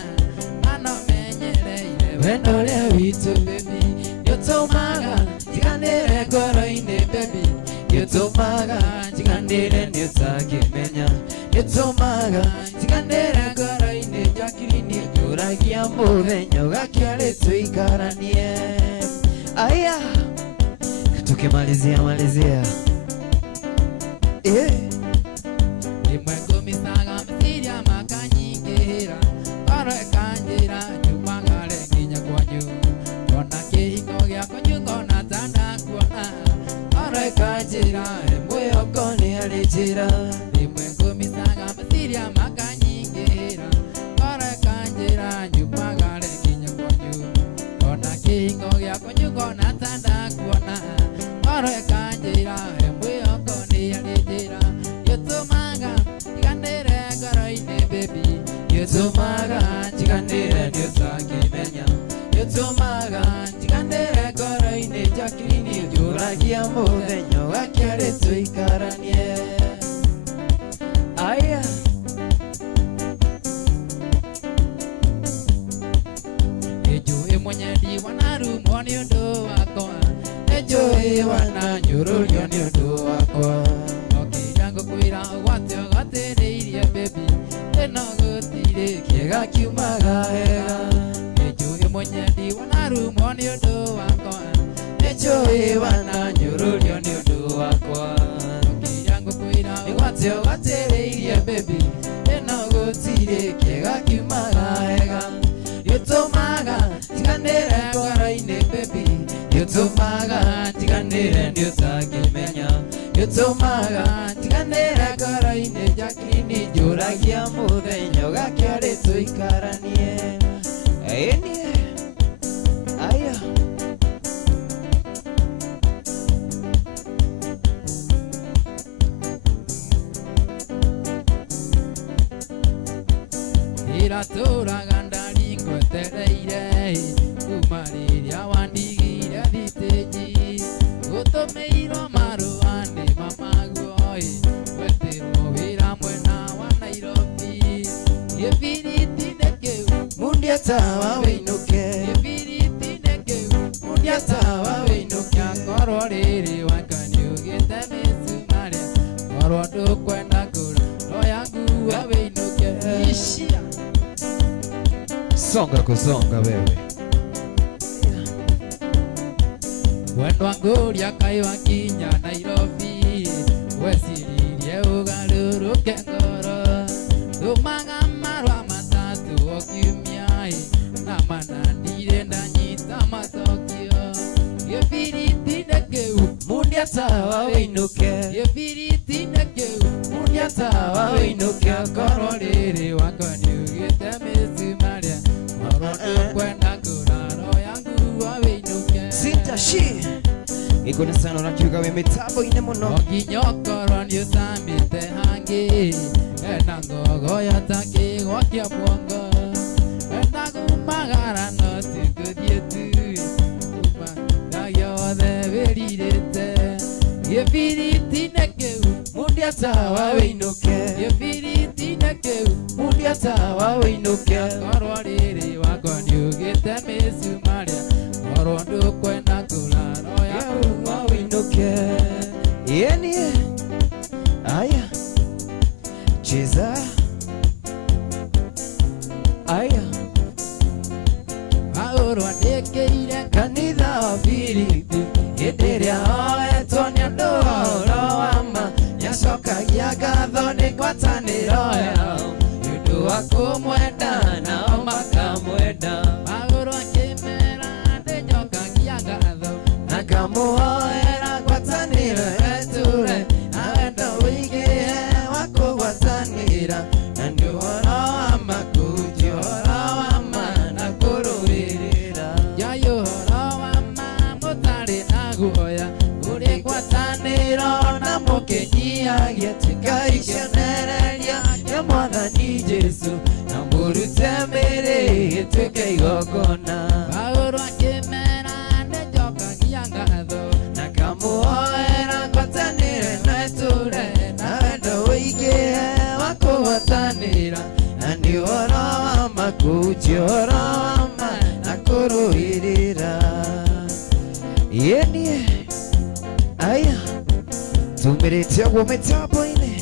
Ano menyere wendo lea witu baby Yotomaga tikandere goro ine baby Yotomaga tikandere nyotake menya Yotomaga tikandere goro ine jakirine Juragia muvenyo gakiale tuikaranie Aya tukimalizia Imwengu misaga misiria makanyingera Karo ekanjira nyumangale nginya kwanyu Kona kihingo gya kwanyu kona tanda kuona Karo ekanjira mbuyo koni alijira Imwengu misaga misiria makanyingera Karo ekanjira nyumangale nginya kwanyu Kona kihingo gya kwanyu kona tanda kuona Karo ekanjira mbuyo koni alijira Yotomaga tikandere goro ine baby Yotomaga tikandere nyotake menya Yotomaga tikandere goro ine jakirine Juragia muvenyo gakiale tuikaranie Aya Ejo mwenye diwana rumoni undo wako Ejo wana nyurulio ni undo wako Okirango kuira watio gatereirie baby Eno gutire kiega kiumaga hega Ejo mwenye diwana rumoni undo wako Ejo wana nyurulio ni undo wako Okirango kuira watio gatereirie baby Eno gutire kiega kiumaga hega Yotomaga tikandere goro ine baby Yotomaga tikandere nyotake menya Yotomaga tikandere goro ine jakirine Juragia muvenyo gakiale tuikaranie Enie Aya Iratura gandaringo tereire Kumariria wandigire viteji Utomeiro maruande mamagoi Wetero vira mwena wa Nairobi Yefiriti nekeu mundia tawa weinuke Yefiriti nekeu mundia tawa weinuke Koro riri wakanyu gete mesumaria Koro dukwenda kura Royangu wa weinuke Ishia Songa kusonga wewe Wendo anguria kaiwa kinya Nairobi Wesiririe ugaruruke ngoro Tumaga marwa matatu okiumiai Na manandire ndanyita matokio Yefiriti nekeu mundia tawa weinuke Yefiriti nekeu mundia tawa weinuke Koro riri wakoni ugite misumaria Koro dukwenda kuraro yangu wa weinuke Sintashi Igone sana rakiuga we mitabo ine muno Okinyokoro ni usambite hangi Enangogo yataki wakia mwongo Enagumagara no tukudietu Umagayode virirete Yefiriti nekeu mundia tawa weinuke Yefiriti nekeu mundia tawa weinuke Koro riri wakoni ugite misumaria Koro dukwenda kularo yangu wa weinuke Yenie Aya Cheza Aya Auro adekeire kanitha wa Filipi Hĩndĩrĩa oetwo nĩ ũndũ wa ũhoro wa ma Nĩacokagia ngatho nĩ ngwatanĩro yao Nĩ ũndũ wa kũmwenda nao makamwenda Auro akĩmera ndĩnjokagia ngatho Na ngamũhoera ngwatanĩro yeture Na wendo wĩingĩhe wa kũgwatanĩra Na nĩ ũhoro wa ma kũhunjia ũhoro wa ma na kũrũĩrĩra Jai ũhoro wa ma mũtarĩ na guoya Kũrĩ ngwatanĩro na mũkĩnyihagia Tikai cionereria ya Mwathani Jesu na mũrute mbere tuke igongona Paulo akĩmera nĩnjokagia ngatho na kamuoera ngwatanĩre na tũre na wendo ũingĩ wa kũgwatanĩra na nĩ ũhoro wa makũnjia ũhoro wa ma na kũrũĩrĩra yenie aya tumĩrĩte ũguo mĩtambo-inĩ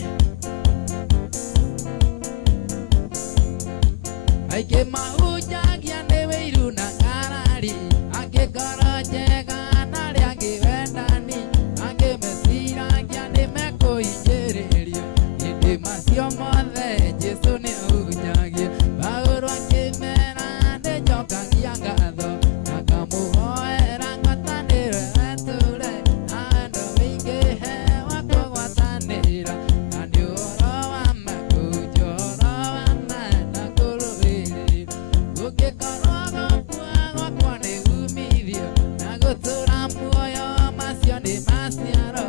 aingĩ mahunjagia nĩ wĩiru na ngarari angĩ ngoro njega na arĩa angĩ wendani angĩ meciragia nĩ mekũhinyĩrĩrio hĩndĩ macio mothe Jesu nĩ ahunjagia Paulo akĩmera nĩnjokagia ngatho na ngamũhoera ngwatanĩro wetũre na wendo wĩingĩhe wa kũgwatanĩra na nĩ ũhoro wa makũnja ũhoro wa ma na kũrũĩrĩra gũgĩkorwo gũkua gwakwa nĩ umithio na gũtũra muoyo macio nĩ maciaro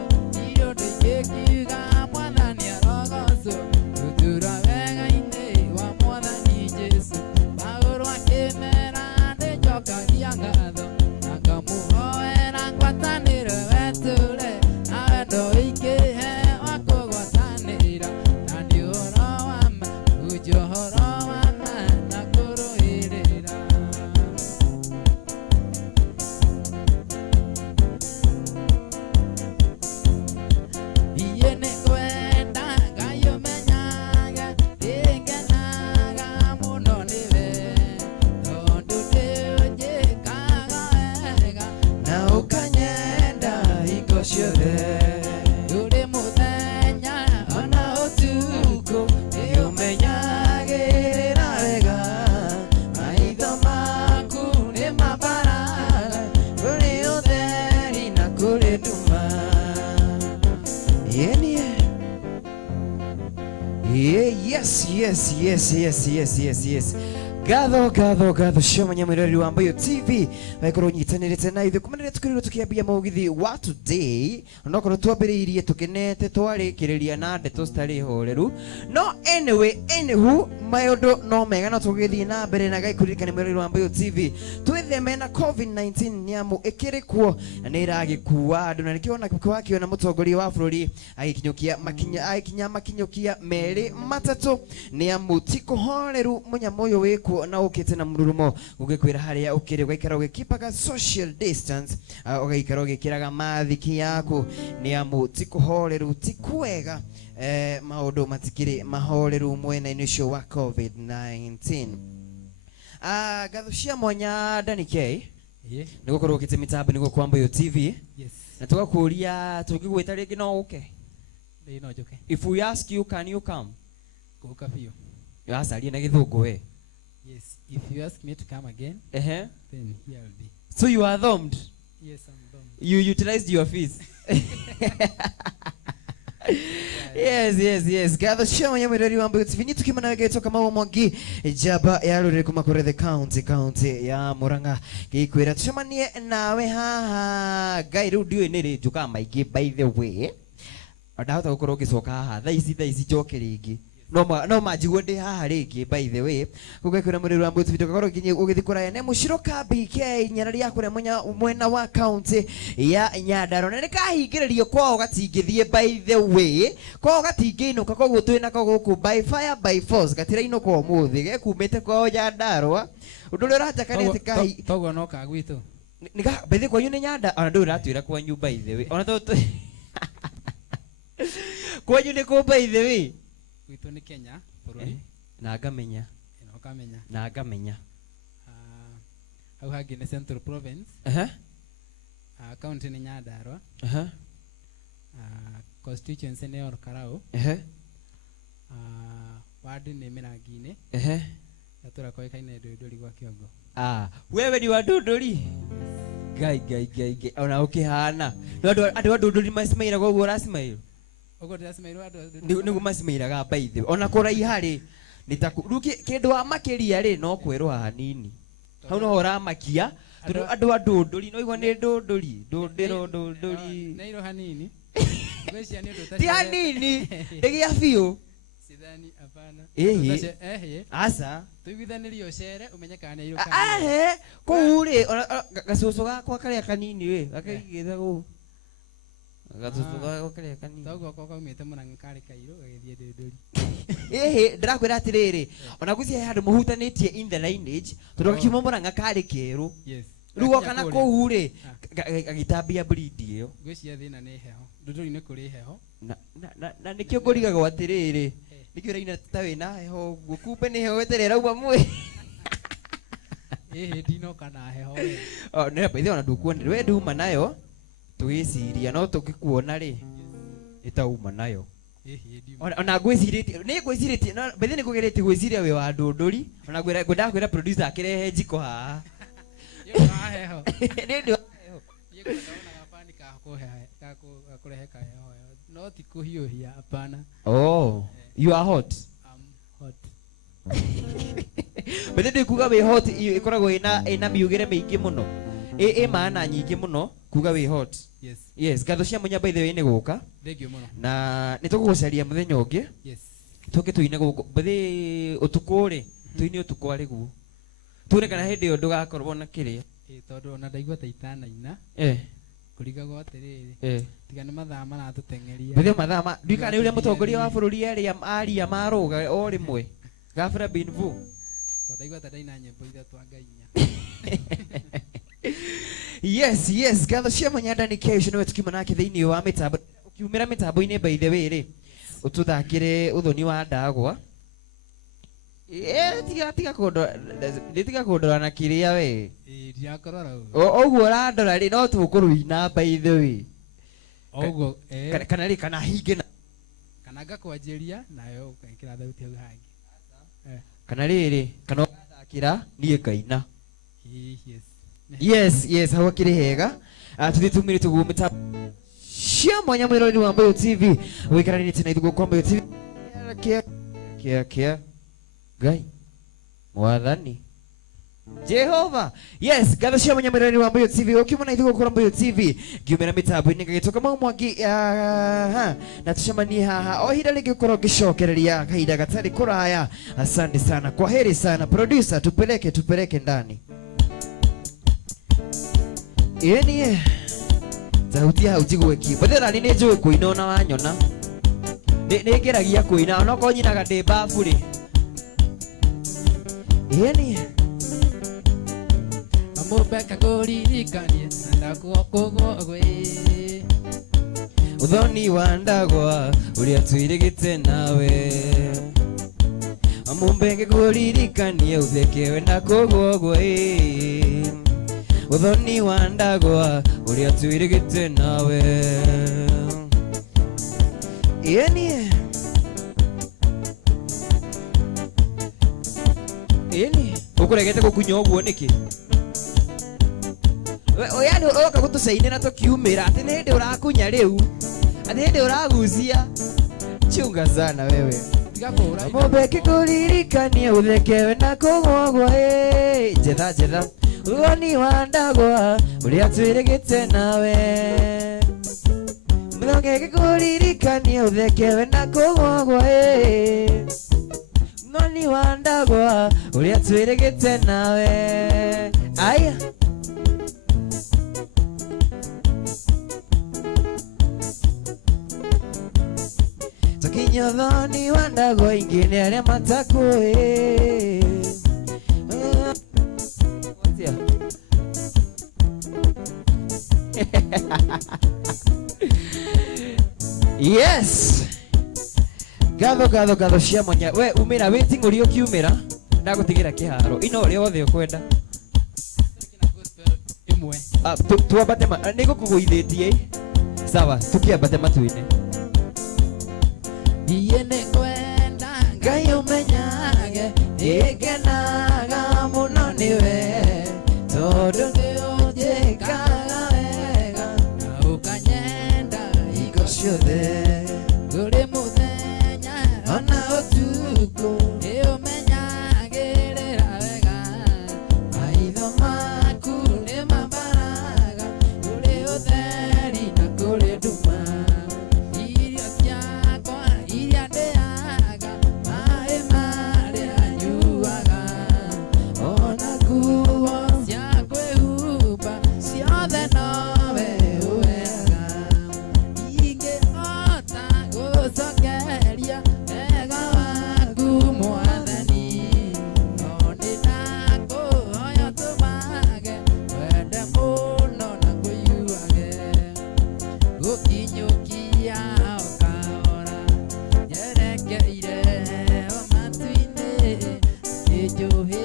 irũndũ ingĩkiuga mwathani arogocwo gũtura wega-inĩ wa mwathani Jesu Paulo akĩmera nĩnjokagia ngatho na ngamũhoera ngwatanĩro wetũre na wendo wĩingĩhe wa kũgwatanĩra na nĩ ũhoro wa ma ũnja ũhoro wa ma na kũrũĩrĩra iye nĩ kwenda Ngai ũmenyaga ndĩngenaga mũno nĩwe tondũ nĩũnjĩkaga wega na ũkanyenda hingo ciothe ndũrĩ mũthenya ona ũtukũ nĩũmenyagĩrĩra wega maitho maku nĩ mambaraga kũrĩ ũtheri na kũrĩ nduma yenie yes gatho shoma nyamwirori wa Mbuyu TV vaikoro nyitanirite na ithu kumanire tukirirwo tukiambia mugithi wa today onokoro twambiriirie tukenete twarikiriria na ndeto citari horeru no anywho maundu no mega no tugithii na mbere na gaikurikane mwirori wa Mbuyu TV twitheme na COVID-19 niamu ikirikuo na niragikuwa andu na nikiona kwakiona mutongoria wa bururi agikinyukia makinyukia meri matatu niamu tikuhoreru munyamo uyu wiku na ukite na mururumo ugikwira haria ukiri ugaikara ugikipaga social distance ugaikara ugikiraga mathiki yaku niamu tikuhoreru tikwega maundu matikiri mahoreru mwena-ini ucio wa COVID-19 gatho cia mwanya Dannie K nigukorwo ukite mitambo niguo kwa Mbuyu TV na tugakuria tungigwita ringi no uke no njuke if we ask you can you come guka biũ yacaria na githungu we yes if you ask me to come again then here I'll be so you are thumbed yes I'm done you utilized your fees yes gatho cia mwanya mwirori wa Mbuyu TV nitukimana wegetoka mawo Mwangi jaba ya rurire kuma kuri the county ya Murang'a gikwira tucemanie nawe haha ngai riu ndiwe ni ri njuka maingi by the way ndahota gukorwo ngicoka haha thaa ici njoke ringi no manjigwo ndi haha ringi by the way gugekwira mwirori wa Mbuyu TV tugakorwo nginye ugithikura ne muciroka BK nyarari ya kuria mwena wa county ya Nyandarua na nikahingiririo kwao gatingithie by the way kwao gatingiinuka koguo twina koguku by fire by force gatira-inuka umuthi gekumite kwao Nyandarua undu uria urajakanite kai toguo no ka gwitu nika bethe kwanyu ni Nyanda ona ndu uratwira kwanyu by the way ona to kwanyu ni ko by the way gwitu ni Kenya bururi na ngamenya na ngamenya hau hangi ni Central Province county ni Nyandarua constituency ni Kanau ward ni Mwangi yatura kwa kaine nduri gwa kiongo wewe ni wa ndunduri gai ona ukihana andu ndunduri masimaira gwo urasimaira ogo ndasimaira andu ni gumasimairaga baithe ona kuraiha ri nitakuruki kindu wa makiria ri no kwirwa hanini hau no uramakia andu ndunduri no igwa ni ndunduri na iro hanini ti hanini ndigia biu Dannie apana. Asa. Tuiguithanirio cere umenye kana iruka. Kuri gacucu gakwa karia kanini we gakaigitha gu. Gacucu gakwa karia kanini. Togo ko kaumite muranga kari kairo gagithie nduri. Ndirakwira atiriri ona gucie handu muhutanitie in the lineage tondu gakiuma muranga kari keru. Yes. Rugo kana kuhure agitambia breed iyo. Ngwiciria thina ni heho. Nduduri-ini kuri heho. Na nikio ngorigaga atiriri. Nikio raina ta wina heho gukumbe ni heho weterera uma mwe. Ndino kana heho. Ne baithe ona ndukuona we nduma nayo tugiciria no tukikuona ri itauma nayo. Ona gwiciritie ni gwiciritie no baithe ni kugerete gwiciria we wa ndunduri ona gwenda kwira producer akirehe njiko haha. Yo heho. Ni ndio Ye kwenda ona gabani ka kurehe ka heho. No ti kuhiuhia hapana. Oh, you are hot. I'm hot. But then kuga we hot ikoragwo ina miugire mingi muno. Maana nyingi muno kuga we hot. Yes. Yes, gatho cia munya by the way ni guka. Thank you muno. Na nitugucaria muthenya ungi. Yes. Tuke tuine guku. Bathi utuku ri. Tuine utuku ari gu. Tune kana hindi yo ndugakorwo na kiria. Tondu ona ndaigua ta itanaina. Kurigagwo atiriri. Tiga ni mathaa maratutengeria. Bathi mathaa ndikane uria mutongoria wa bururi aria maruga o rimwe. Gafra binvu. Ndaigua ta ndaina nyimbo ithatu anga inya. Yes, gatho cia munya Dannie kesho no tukima nake thiini wa mitambo. Ukiumira mitambo-ini by the way ri. Ututhakire uthoni wa ndagwa. Tiga kundora na kiria we. Ndiakorora u. Oguo randora ri no tukuruina by the way. Oguo kana hinge na kana ngakwanjiria nayo ukekira thauti hau hangi. Kana riri kana thakira nie kaina. Yes. Yes, hawa kiri hega. Tuthitumi tugumita cia mwanya mwirori wa Mbuyu TV. Wikarani tena ithugo kwa Mbuyu TV. Kia. Gai. Mwathani. Jehova. Yes, gatho cia mwanya mwirori wa Mbuyu TV. Ukimona ithugo kwa Mbuyu TV. Giumira mitambo-ini gagitoka Mwangi na tucemanie haha o hinda ringi ukorwo ngicokereria kahinda gatari kuraya. Asante sana. Kwaheri sana. Producer tupeleke ndani. Yeni sauti hau jigweki bathera ni njui kuina ona wanyona ni ngeragia kuina ona ko nyinaga ndi bafuri yeni amubeka kuririkanie ndakugwo gwe uthoni wa ndagwa uria twirigite nawe amubeka kuririkanie uthekewe ndakugwo gwe uthoni wa ndagwa uria twirigite nawe yeni ukuregete gukunya uguo niki yani oka gutucaine na tukiumira ati ni ndi urakunya riu ati ndi uragucia chunga sana wewe mubeke kuririkania uthekewe na kugwagwa jetha uthoni wa ndagwa uria twirigite nawe mthongeke kuririkania uthekewe na kugwagwa uthoni wa ndagwa uria twirigite nawe aya tukinya uthoni wa ndagwa ingini aria matakui Yes. Gatho cia mwanya. We umira waiting uri ukiumira ndagutigira kiharo. Ino ri othe ukwenda. Imwe. Tuambate niko kuguithitie. Sawa, tukiambate matuine. Yene kwenda Ngai umenyage igenaga muno niwe tondu ni unjikaga wega ukanyenda iko ciothe uri muthenya ona utuku umenyagirira wega maitho maku ni mambaraga uri utheri na kuri nduma irio ciakwa iria ndĩaga njohi